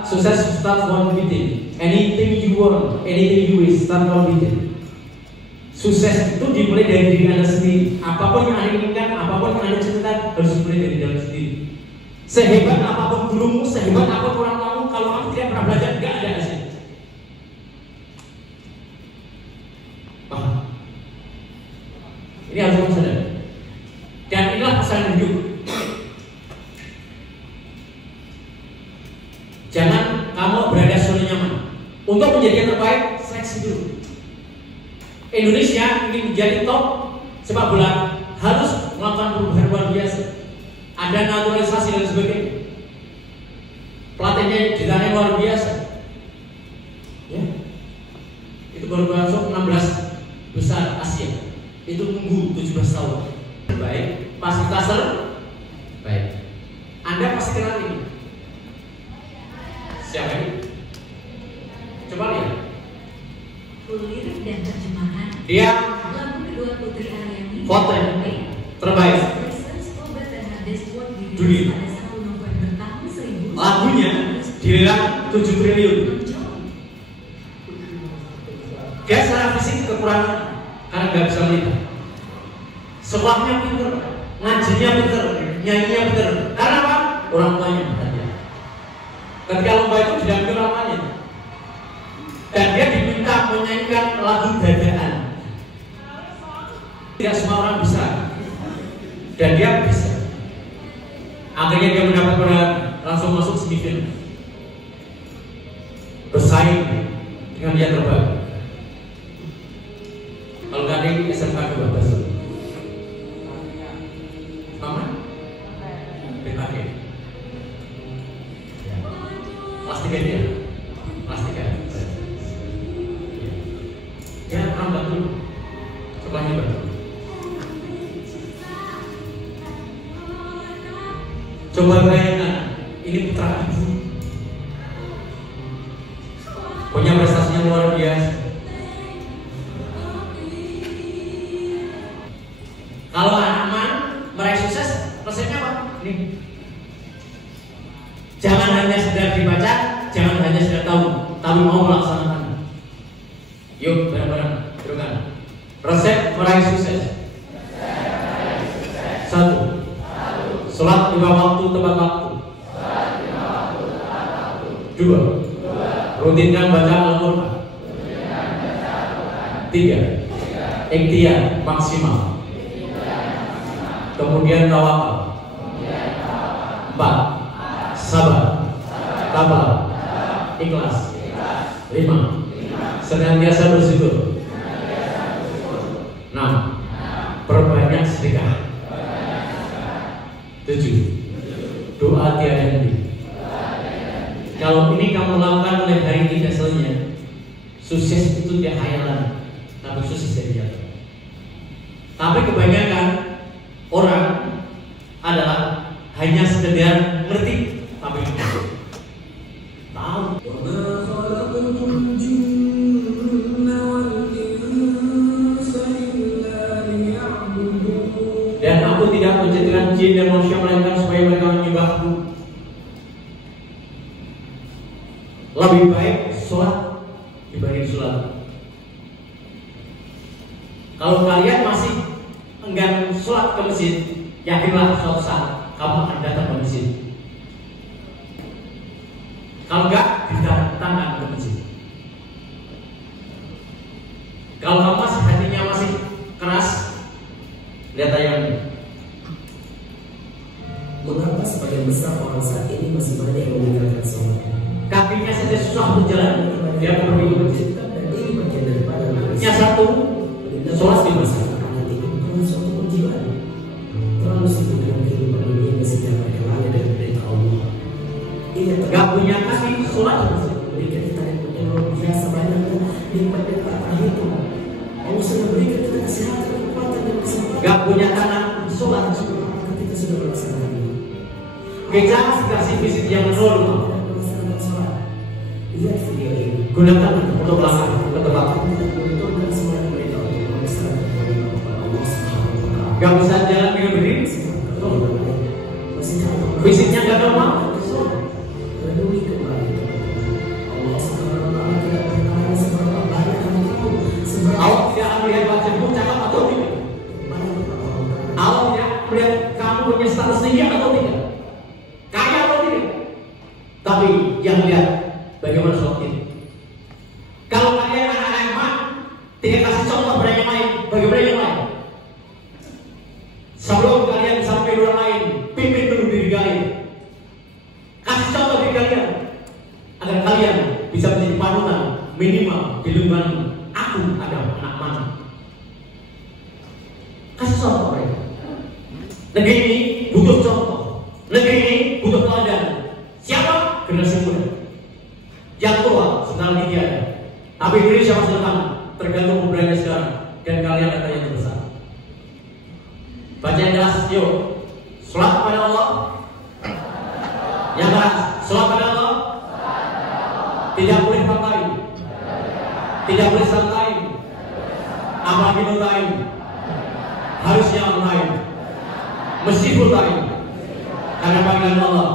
Sukses start from within. Anything you want, anything you wish, start from within. Sukses itu dimulai dari diri Anda sendiri. Apapun yang Anda inginkan, apapun yang Anda ciptakan, harus dimulai dari dalam sendiri. Sehebat apapun gurumu, sehebat apapun orang kamu, kalau kamu tidak pernah belajar, nggak ada hasil. Paham? Ini harus kamu sadar. Dan inilah pesan hidup. Jangan kamu berada zona nyaman. Untuk menjadi yang terbaik, seleksi dulu. Indonesia ingin menjadi top sepak bola, harus melakukan perubahan luar biasa. Ada naturalisasi dan sebagainya. Pelatihnya ditanya luar biasa. Ya. Itu baru masuk 16 besar Asia. Itu tunggu 17 tahun. Baik, fasilitas baik. Anda pasti kenal ini. Siapa ini? Coba lihat. Lirik dan terjemahan. Dia lagu kedua Putri Aryani foto terbaik dunia. Lagunya dilihat 7 triliun. Dia secara fisik kekurangan karena nggak bisa melihat. Sekolahnya pinter, ngajinya pinter, nyanyinya pinter. Karena apa? Orang tuanya bertanya. Ketika lomba itu didampingi orang tuanya. Dan dia diminta menyanyikan lagu dadaan. Tidak semua orang bisa. Dan dia bisa. Akhirnya dia mendapat penghargaan, langsung masuk semifinal. Bersaing dengan dia terbaik. Kalau nggak ada ini SMK 12. Mama? BKG. Kelas 3 dia. Kelas 3. Ya, orang bantu. Sekolahnya bantu. Coba bayangkan, ini putra ibu punya prestasinya luar biasa. Kalau anak meraih sukses, resepnya apa? Ini. Jangan hanya sekedar dibaca, jangan hanya sekedar tahu, tapi mau melaksanakan. Yuk, bareng-bareng, teruskan. Resep meraih sukses. 1. Sholat 5 waktu tepat waktu. 2. Rutinkan baca Al-Quran. 3. Ikhtiar maksimal. Kemudian tawakal. 4. Sabar. Tabah. Ikhlas. 5. Senantiasa bersyukur. 6. Perbanyak sedekah. 7. Doa tiada henti. Kalau ini kamu lakukan mulai hari ini dan selanjutnya, sukses itu tidak hayalan, tapi sukses dari nyata. Tapi kebanyakan orang adalah hanya sekedar ngerti, tapi tahu. Dan aku tidak menciptakan jin dan manusia melainkan supaya mereka menyembahku. Lebih baik sholat dibanding sholat. Kalau kalian masih enggan sholat ke masjid, yakinlah suatu saat kamu akan datang ke masjid. Kalau enggak, didatangkan ke masjid. Kalau kamu masih hatinya masih keras, lihat ayam ini. Mengapa sebagian besar orang saat ini masih banyak yang meninggalkan sholat? Kakinya saja susah untuk jalan, dia pergi ke masjid. Dan ini bagian daripada Yang satu, sholat di masjid. itu bukan suatu kewajiban. Terlalu sibuk dengan kehidupan dunia yang sedang mereka lalai dari Allah. Ia Gak punya kaki, sholat di masjid. berikan kita yang luar biasa banyaknya nikmat dan tak terhitung. Allah sudah berikan kita kesehatan, kekuatan dan kesempatan. Gak punya tangan, sholat. Ketika sudah melaksanakan ini, Kita masih kasih visit yang normal. melaksanakan sholat. Lihat video ini. Gunakan untuk langkah ke depan. Menentukan semuanya mereka untuk melaksanakan kepada Allah Subhanahu wa Ta'ala. Gak bisa jalan dengan berdiri. Masih tahu Fisiknya gak normal. renungi kembali. Allah Subhanahu wa Ta'ala tidak pernah seberapa banyak kamu tahu, seberapa Allah tidak akan melihat wajahmu cakap atau tidak. banyak Allah. Allah tidak melihat kamu punya status tinggi atau tidak, kaya atau tidak. Tapi yang lihat bagaimana sholatnya. Kalau kalian anak-anak emak, tidak kasih contoh pada yang lain, bagaimana yang lain. Sebelum kalian sampai orang lain, pimpin dulu diri kalian. Kasih contoh diri kalian, agar kalian bisa menjadi panutan minimal di lingkungan. Aku adalah anak mana. Kasih contoh mereka. Negeri ini butuh contoh. Negeri ini butuh teladan. Siapa? Generasi muda. Yang tua sebentar lagi tiada. Tapi Indonesia masa depan tergantung pemberiannya sekarang. Dan kalian akan yang terbesar. Baca yang jelas, yuk. Sholat kepada Allah. Yang keras, sholat kepada Allah. Tidak boleh pakai, tidak boleh santai, apalagi nutain. Harusnya online, mesti full-time, karena panggilan Allah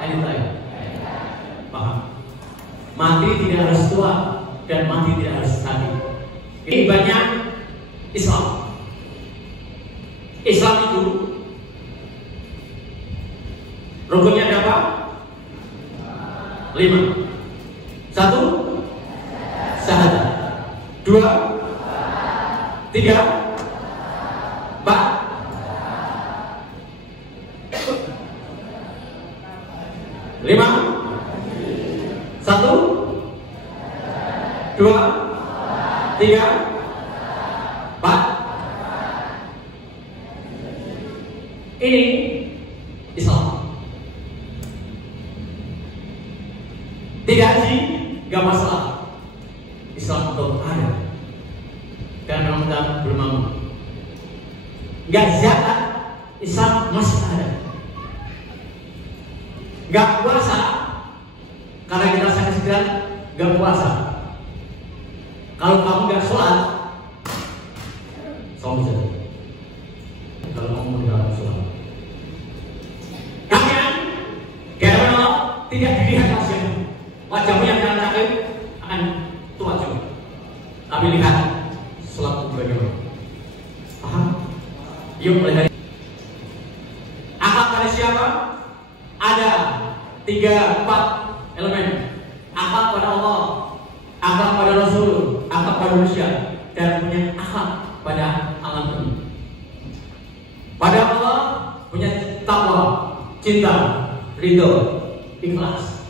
anytime. Paham? Mati tidak harus tua dan mati tidak harus sakit. Ini banyak Islam. Islam itu rukunnya ada apa? 5. 1, syahadat. 2, 3, 4. 5, 1, 2, 3, 4. Ini Islam. Tidak haji, gak masalah. Islam tetap ada. Karena Ramadan belum mampu. Gak zakat, Islam masih ada. Gak puasa, karena kita sakit sekian, gak puasa. Kalau kamu gak sholat, sholat saja. Kalau kamu gak sholat, kalian karena tidak dilihat wajahmu. Wajahmu yang jangan sakit akan tua juga. Tapi lihat sholat itu bagaimana. Paham? Yuk mulai dari akhlak pada siapa? Ada 3-4 elemen. Akhlak pada Allah, akhlak pada Rasul, akhlak pada manusia, dan punya akhlak pada alam ini. Pada Allah punya takwa, cinta, ridho, ikhlas.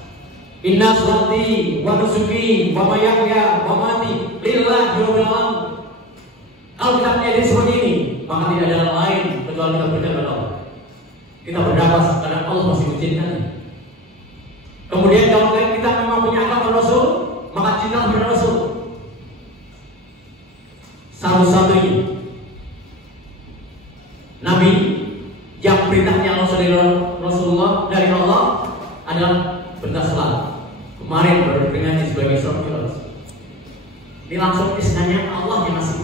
Inna sholati wa nusuki wa mahyaya wa mamati lillahi rabbil alamin. Kalau kita menjadi seperti ini, maka tidak ada hal lain kecuali kita berdoa kepada Allah. Kita berdoa karena Allah masih mencintai. Kemudian kalau kita memang punya agama Rasul, maka cinta kepada Rasul. Satu-satunya Nabi yang perintahnya Rasulullah dari Allah adalah perintah salat. Kemarin berdengannya sebagai seorang ini langsung istilahnya Allah yang ngasih.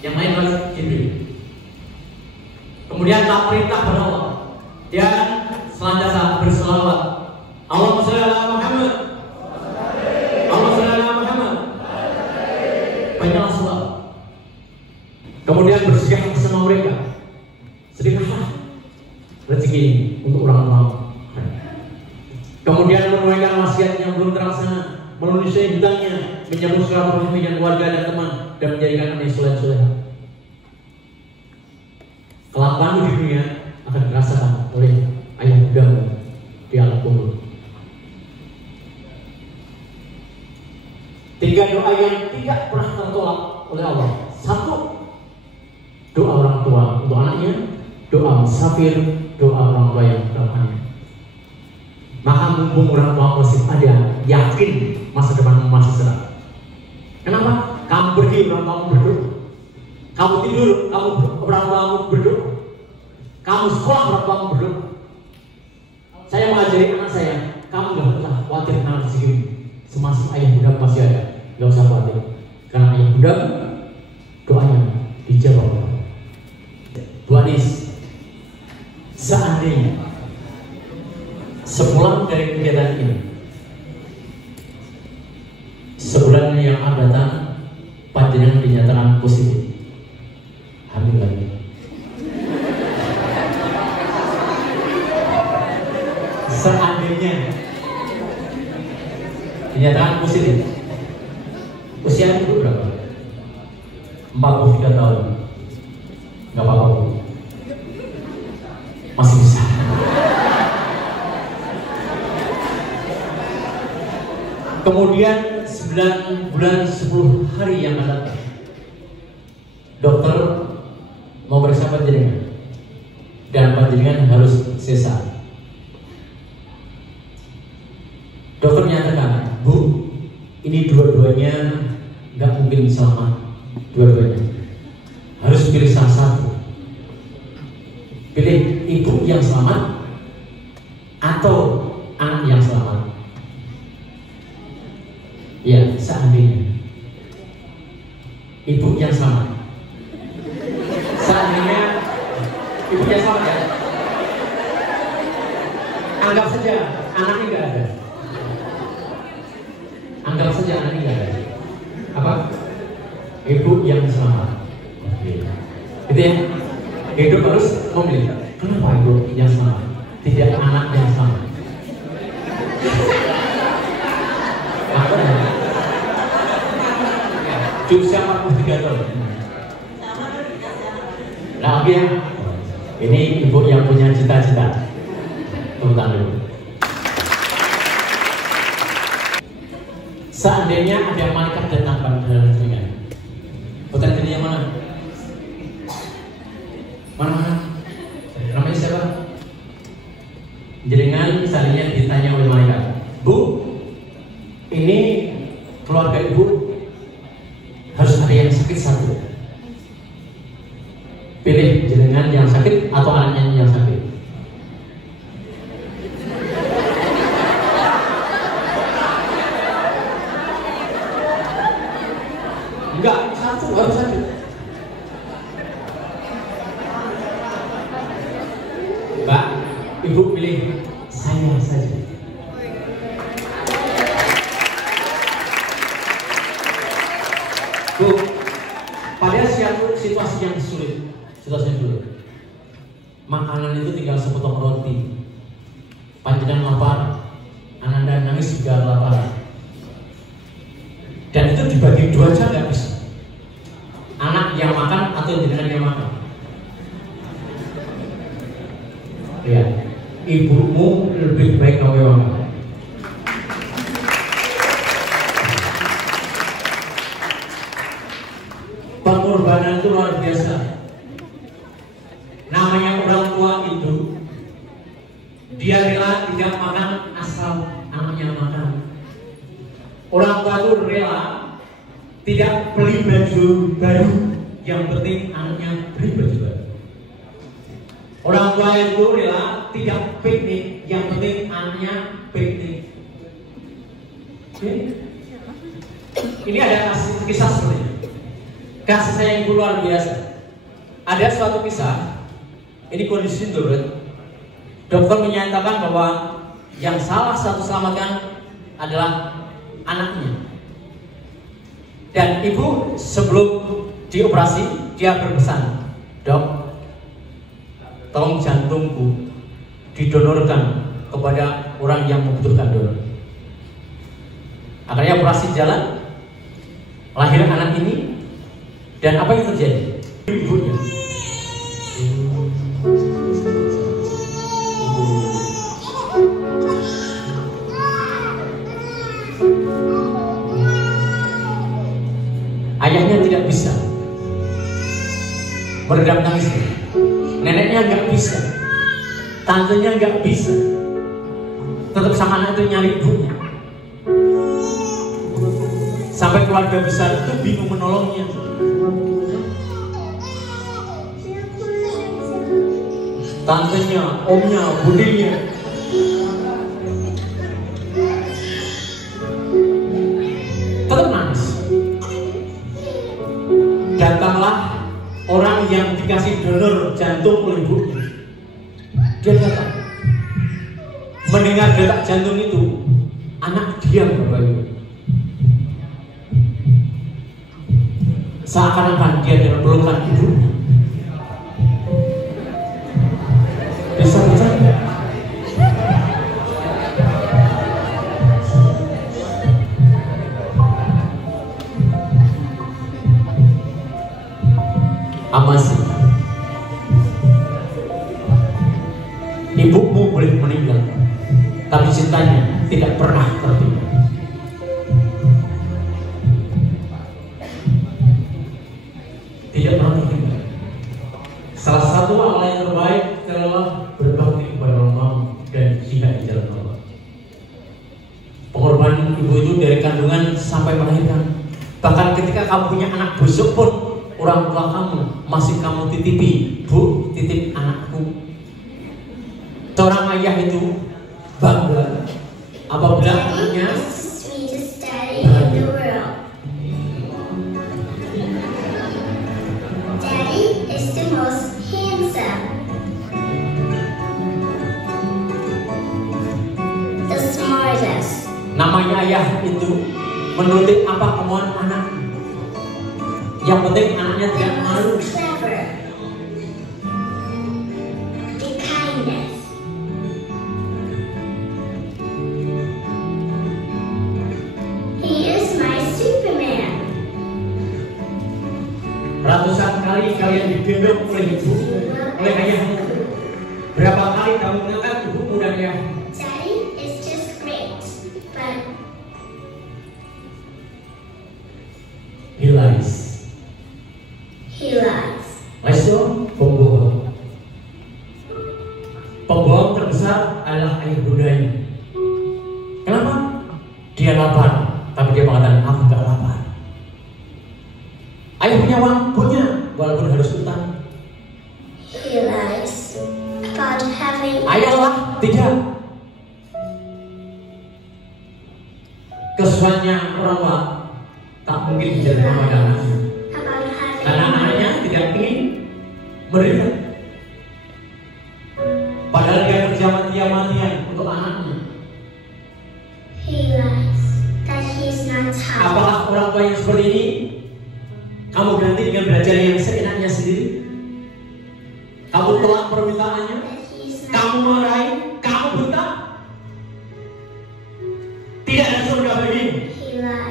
Yang lain adalah Jibril. Kemudian tak perintah pada Allah dan selanjutnya berselawat. Allahumma shalli ala Muhammad. Allahumma shalli ala Muhammad. Banyak selawat. Kemudian bersedekah bersama mereka. Sedekahlah rezeki untuk orang-orang. Kemudian menunaikan wasiat yang belum terlaksana, melunasi hutangnya, menyambung silaturahmi dengan keluarga dan teman, dan menjadikan anak soleh-soleh. Kelapangan di dunia akan dirasakan oleh ayah bundamu di alam kubur. 3 doa yang tidak pernah tertolak oleh Allah. 1, doa orang tua untuk anaknya, doa musafir, doa orang tua yang berani. Maka mumpung orang tua masih ada, yakin masa depan masih cerah. Kenapa? Kamu pergi, orang tua berdoa. Kamu tidur, orang tua berdoa. Kamu sekolah, orang tua berdoa. Saya mengajari anak saya, kamu gak usah khawatir anak segini. Semasa ayah bunda masih ada, gak usah khawatir. Karena ayah bunda doanya dijawab. Bu Anis, seandainya sepulang dari kegiatan ini, sebulan yang akan datang, panjenengan dinyatakan positif, hamil lagi. Seandainya dinyatakan positif, usia ibu berapa? 43 tahun. Gak apa-apa, masih bisa. Kemudian 9 bulan 10 hari yang akan datang, dokter mau periksa panjenengan dan panjenengan harus sesar. Dokter nyatakan, Bu, ini dua-duanya nggak mungkin selamat, dua-duanya harus pilih salah satu. Pilih ibu yang selamat atau anak yang selamat. Ya, seandainya ibu yang selamat. Seandainya ibu yang selamat ya. Anggap saja anaknya nggak ada. Anggap saja anaknya nggak ada. Apa? Ibu yang selamat. Gitu ya. Hidup harus memilih. Kenapa ibu yang selamat? Tidak anak yang selamat. Usia 43 tahun. Nah, ya, ini ibu yang punya cita-cita. Tepuk tangan dulu. Seandainya ada malaikat datang pada jenengan, putra jenengan mana? Mana? Namanya siapa? Jenengan seandainya ditanya oleh malaikat, Bu, ini keluarga ibu harus ada yang sakit satu. Pilih jenengan yang sakit atau anaknya yang sakit. Enggak, satu harus satu. Mbak, ibu pilih saya saja. Bu, pada situasi yang sulit, makanan itu tinggal sepotong roti. Panjenengan lapar, ananda nangis juga lapar. Dan itu dibagi 2 aja nggak bisa. Anak yang makan atau jenengan yang makan. Ya, ibumu lebih baik kamu yang makan. Pengorbanan itu luar biasa. Namanya orang tua itu, dia rela tidak makan asal anaknya makan. Orang tua itu rela tidak beli baju baru, yang penting anaknya beli baju baru. Orang tua itu rela tidak piknik, yang penting anaknya piknik. Ini ada kisah seperti ini. Kasih sayang yang luar biasa. Ada suatu kisah. Ini kondisi darurat. Dokter menyatakan bahwa yang salah satu selamatkan adalah anaknya. Dan ibu sebelum dioperasi dia berpesan, "Dok, tolong jantungku didonorkan kepada orang yang membutuhkan donor." Akhirnya operasi jalan, lahir anak ini, dan apa yang terjadi? Ibunya ayahnya tidak bisa meredam tangisnya, neneknya nggak bisa, tantenya nggak bisa, tetap sama anak itu nyari ibunya. Sampai keluarga besar itu bingung menolongnya. Tantenya, omnya, budenya. Tetap nangis. Datanglah orang yang dikasih donor jantung oleh ibunya. Dia datang. Mendengar detak jantung itu, anak diam Bapak. Seakan-akan dia dalam pelukan ibunya. Bisa bercanda. Amasi, ibumu boleh meninggal, tapi cintanya tidak pernah tertinggal. Tidak pernah tertinggal. Salah satu amal yang terbaik adalah berbakti kepada Allah dan jihad di jalan Allah. Pengorbanan ibu itu dari kandungan sampai melahirkan. Bahkan ketika kamu punya anak busuk pun, orang tua kamu masih kamu titipi, "Bu, titip anakku." Seorang ayah itu bangga apabila anaknya namanya ayah itu menuruti apa kemauan anak. Yang penting anaknya tidak malu. Ratusan kali kalian digendong oleh ibu, oleh ayahmu. Berapa kali kamu mengangkat ibumu dan ayah? He lies. Leso, pembohong. Pembohong terbesar adalah ayah bundanya. Kenapa? Dia lapar, tapi dia mengatakan aku gak lapar. Ayah punya uang, punya, walaupun harus utang. Ayahlah tidak. Kesusahannya orang tua tak mungkin menjadi kepada anaknya, karena anaknya tidak ingin menderita. Padahal dia kerja mati-matian untuk anaknya. Apakah orang tua yang seperti ini kamu ganti dengan belajar yang seenaknya sendiri? Kamu tolak permintaannya, kamu marahi, kamu bentak. Tidak ada surga bagi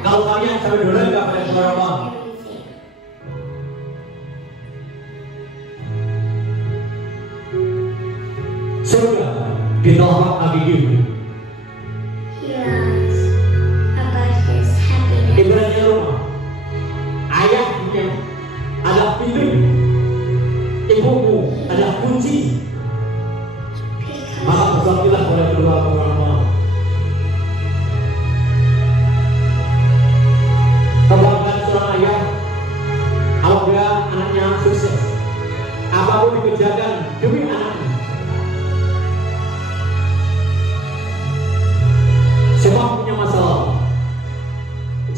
kalau kalian sampai dolar kepada Allah. Surga ditolak Nabi Ibrahim. Ibaratnya rumah, ayah punya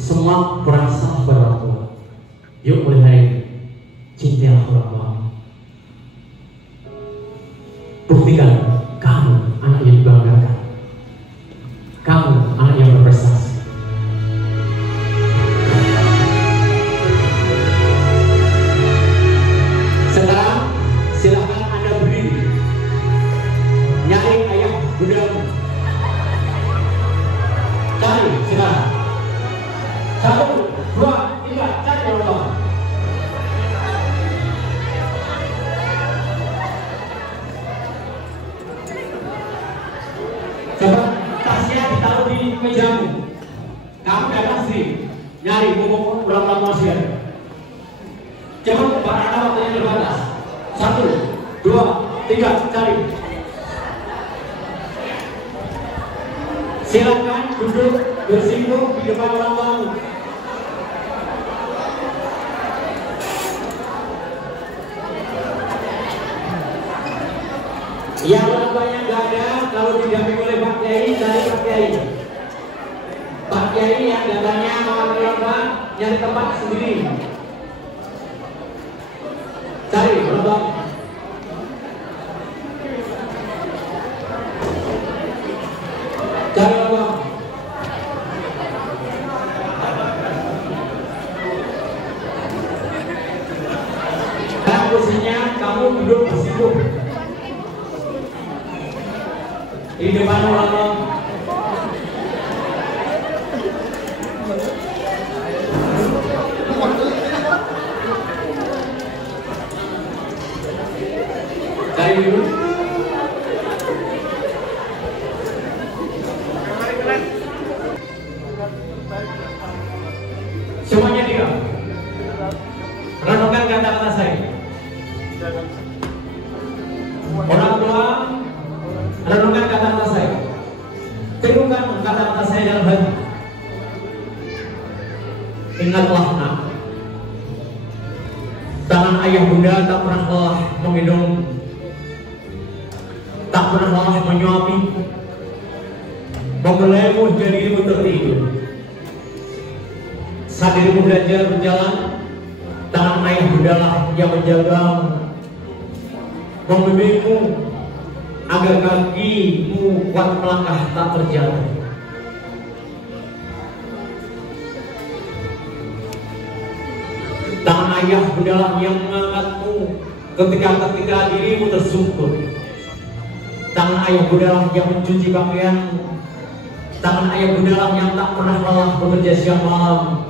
semua berasal pada orang tua. Yuk mulai hari ini, cintailah orang tua. Buktikan kamu anak yang dibanggakan. Kamu anak yang berprestasi. Sekarang silakan Anda berdiri, nyari ayah bundamu. Cari sekarang. 1, 2, 3, cari orang tua. Coba tasnya ditaruh di mejamu. Kamu datang sini, nyari mumpung orang tua masih ada. Coba karena waktunya terbatas. 1, 2, 3, cari. Silakan duduk bersinggung di depan orang tuamu. Yang orang tuanya nggak ada, kalau didampingi oleh Pak Kiai, cari Pak Kiai. Pak Kiai yang datanya mewakili orang tua, nyari tempat sendiri. Cari orang tua. Cari orang tua. Dan posisinya kamu duduk bersinggung di depan orang tua. Cari dulu. Semuanya diam. Renungkan kata-kata saya. Orang tua, renungkan kata-kata saya. Renungkan kata-kata saya dalam hati. Ingatlah nak, tangan ayah bunda tak pernah lelah menggendong, tak pernah lelah menyuapi, membelaimu hingga dirimu tertidur. Saat dirimu belajar berjalan, tangan ayah bunda lah yang menjagamu, membimbingmu agar kakimu kuat melangkah tak terjatuh. Tangan ayah bunda lah yang mengangkatmu ketika dirimu tersungkur. Tangan ayah bunda lah yang mencuci pakaianmu. Tangan ayah bunda lah yang tak pernah lelah bekerja siang malam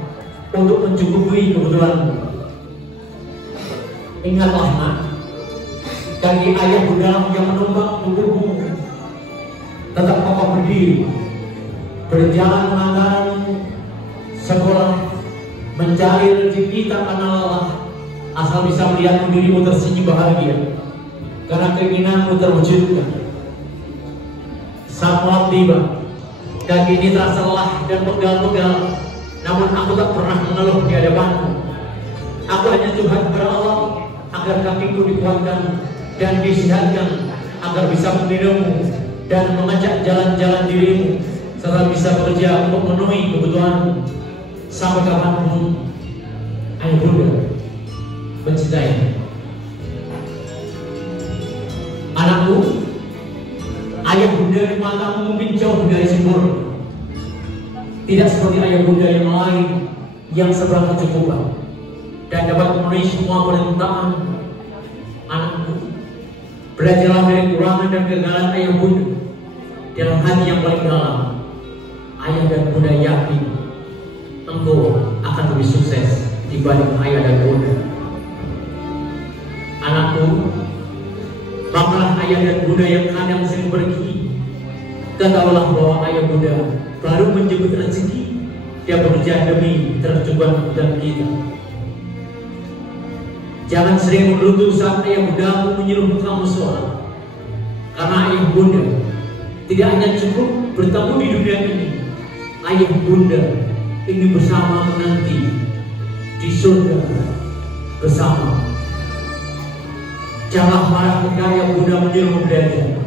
untuk mencukupi kebutuhanmu. Ingatlah nak, kaki ayah bunda yang menumbang tubuhmu tetap kokoh berdiri, berjalan mengantarmu sekolah, mencari rezeki tak kenal lelah, asal bisa melihat dirimu tersenyum bahagia karena keinginanmu terwujudkan. Saat malam tiba, kaki ini terasa lelah dan pegal-pegal, namun aku tak pernah mengeluh di hadapanmu. Aku hanya curhat kepada Allah agar kakiku dikuatkan dan disehatkan, agar bisa menggendongmu dan mengajak jalan-jalan dirimu, serta bisa bekerja untuk memenuhi kebutuhanmu. Sampai kapanpun ayah bunda mencintaimu. Anakku, ayah bunda di matamu mungkin jauh dari sempurna, tidak seperti ayah bunda yang lain yang serba kecukupan dan dapat memenuhi semua permintaan. Anakku, belajarlah dari kekurangan dan kegagalan ayah bunda dalam hati yang paling dalam. Ayah dan bunda yakin engkau akan lebih sukses dibanding ayah dan bunda. Anakku, banggalah ayah dan bunda yang kadang sering pergi. Ketahuilah bahwa ayah bunda baru menjemput rezeki dan bekerja demi tercukupkan kebutuhan kita. Jangan sering meluntur saat ayah bundamu menyuruh kamu sholat, karena ayah bunda tidak hanya cukup bertemu di dunia ini. Ayah bunda ingin bersama nanti di surga bersama. Jangan marah ketika ayah bunda menyuruh belajar,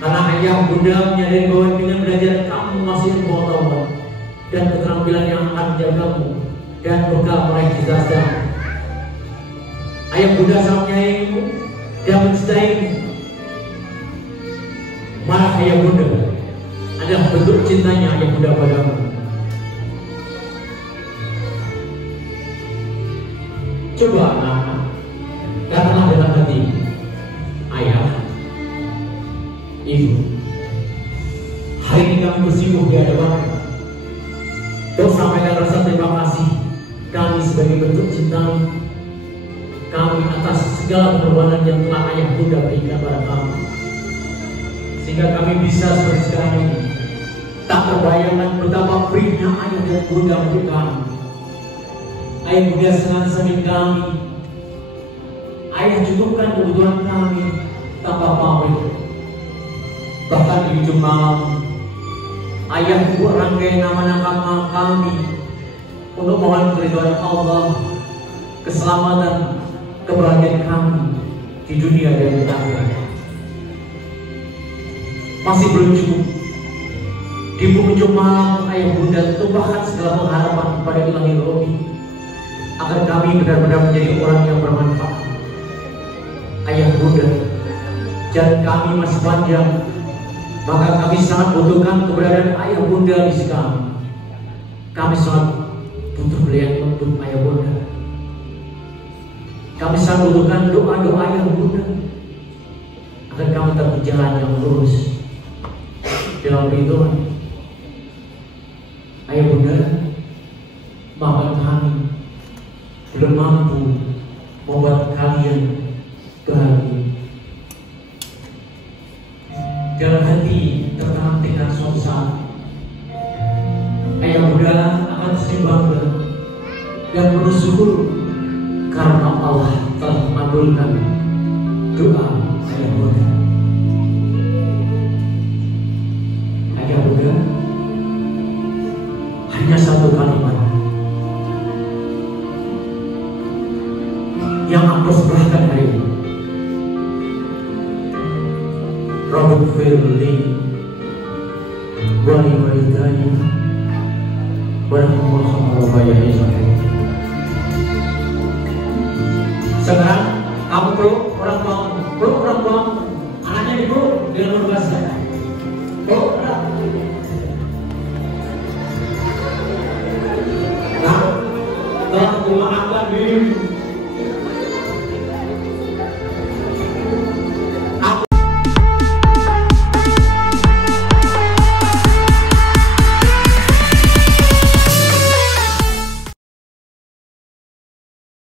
karena ayah bunda menyadari bahwa dengan belajar kamu masih berpengetahuan dan keterampilan yang akan menjagamu dan bekal meraih cita-cita. Ayah bunda sangat menyayangimu dan mencintaimu. Marah ayah bunda adalah bentuk cintanya ayah bunda padamu. Coba anak, katakanlah dalam hati, ayah, ibu, hari ini kami bersungguh di hadapan untuk sampaikan rasa terima kasih kami sebagai bentuk cinta kami atas segala pengorbanan yang telah ayah bunda berikan pada kami, sehingga kami bisa seperti sekarang ini. Tak terbayangkan betapa berinya ayah dan bunda untuk kami. Ayah bunda senang-senang kami. Ayah cukupkan kebutuhan kami tanpa pamrih. Bahkan di ujung malam, ayah buat rangkaian nama-nama kami untuk mohon keridhaan Allah, keselamatan, kebahagiaan kami di dunia dan di akhirat. Masih belum cukup. Di penghujung malam, ayah bunda tumpahkan segala pengharapan kepada Ilahi Robi agar kami benar-benar menjadi orang yang bermanfaat. Ayah bunda, jalan kami masih panjang, maka kami sangat butuhkan keberadaan ayah bunda di sisi kami. Kami sangat butuh beliau untuk ayah bunda. Kami sangat butuhkan doa-doa ayah bunda agar kami tetap berjalan yang lurus dalam perhitungan. Ayah bunda, maafkan kami belum mampu membuat kalian bahagia. Dalam hati tertanam dengan suatu saat, ayah bunda akan sering bangga dan bersyukur karena Allah telah mengabulkan doa ayah bunda. Ayah bunda, hanya satu kalimat yang aku sebelahkan hari ini. Rabbi firli wali walidayya warahmatullahi wabarakatuh. Sekarang kamu peluk orang tuamu, anaknya ibu dengan luar biasa. Peluk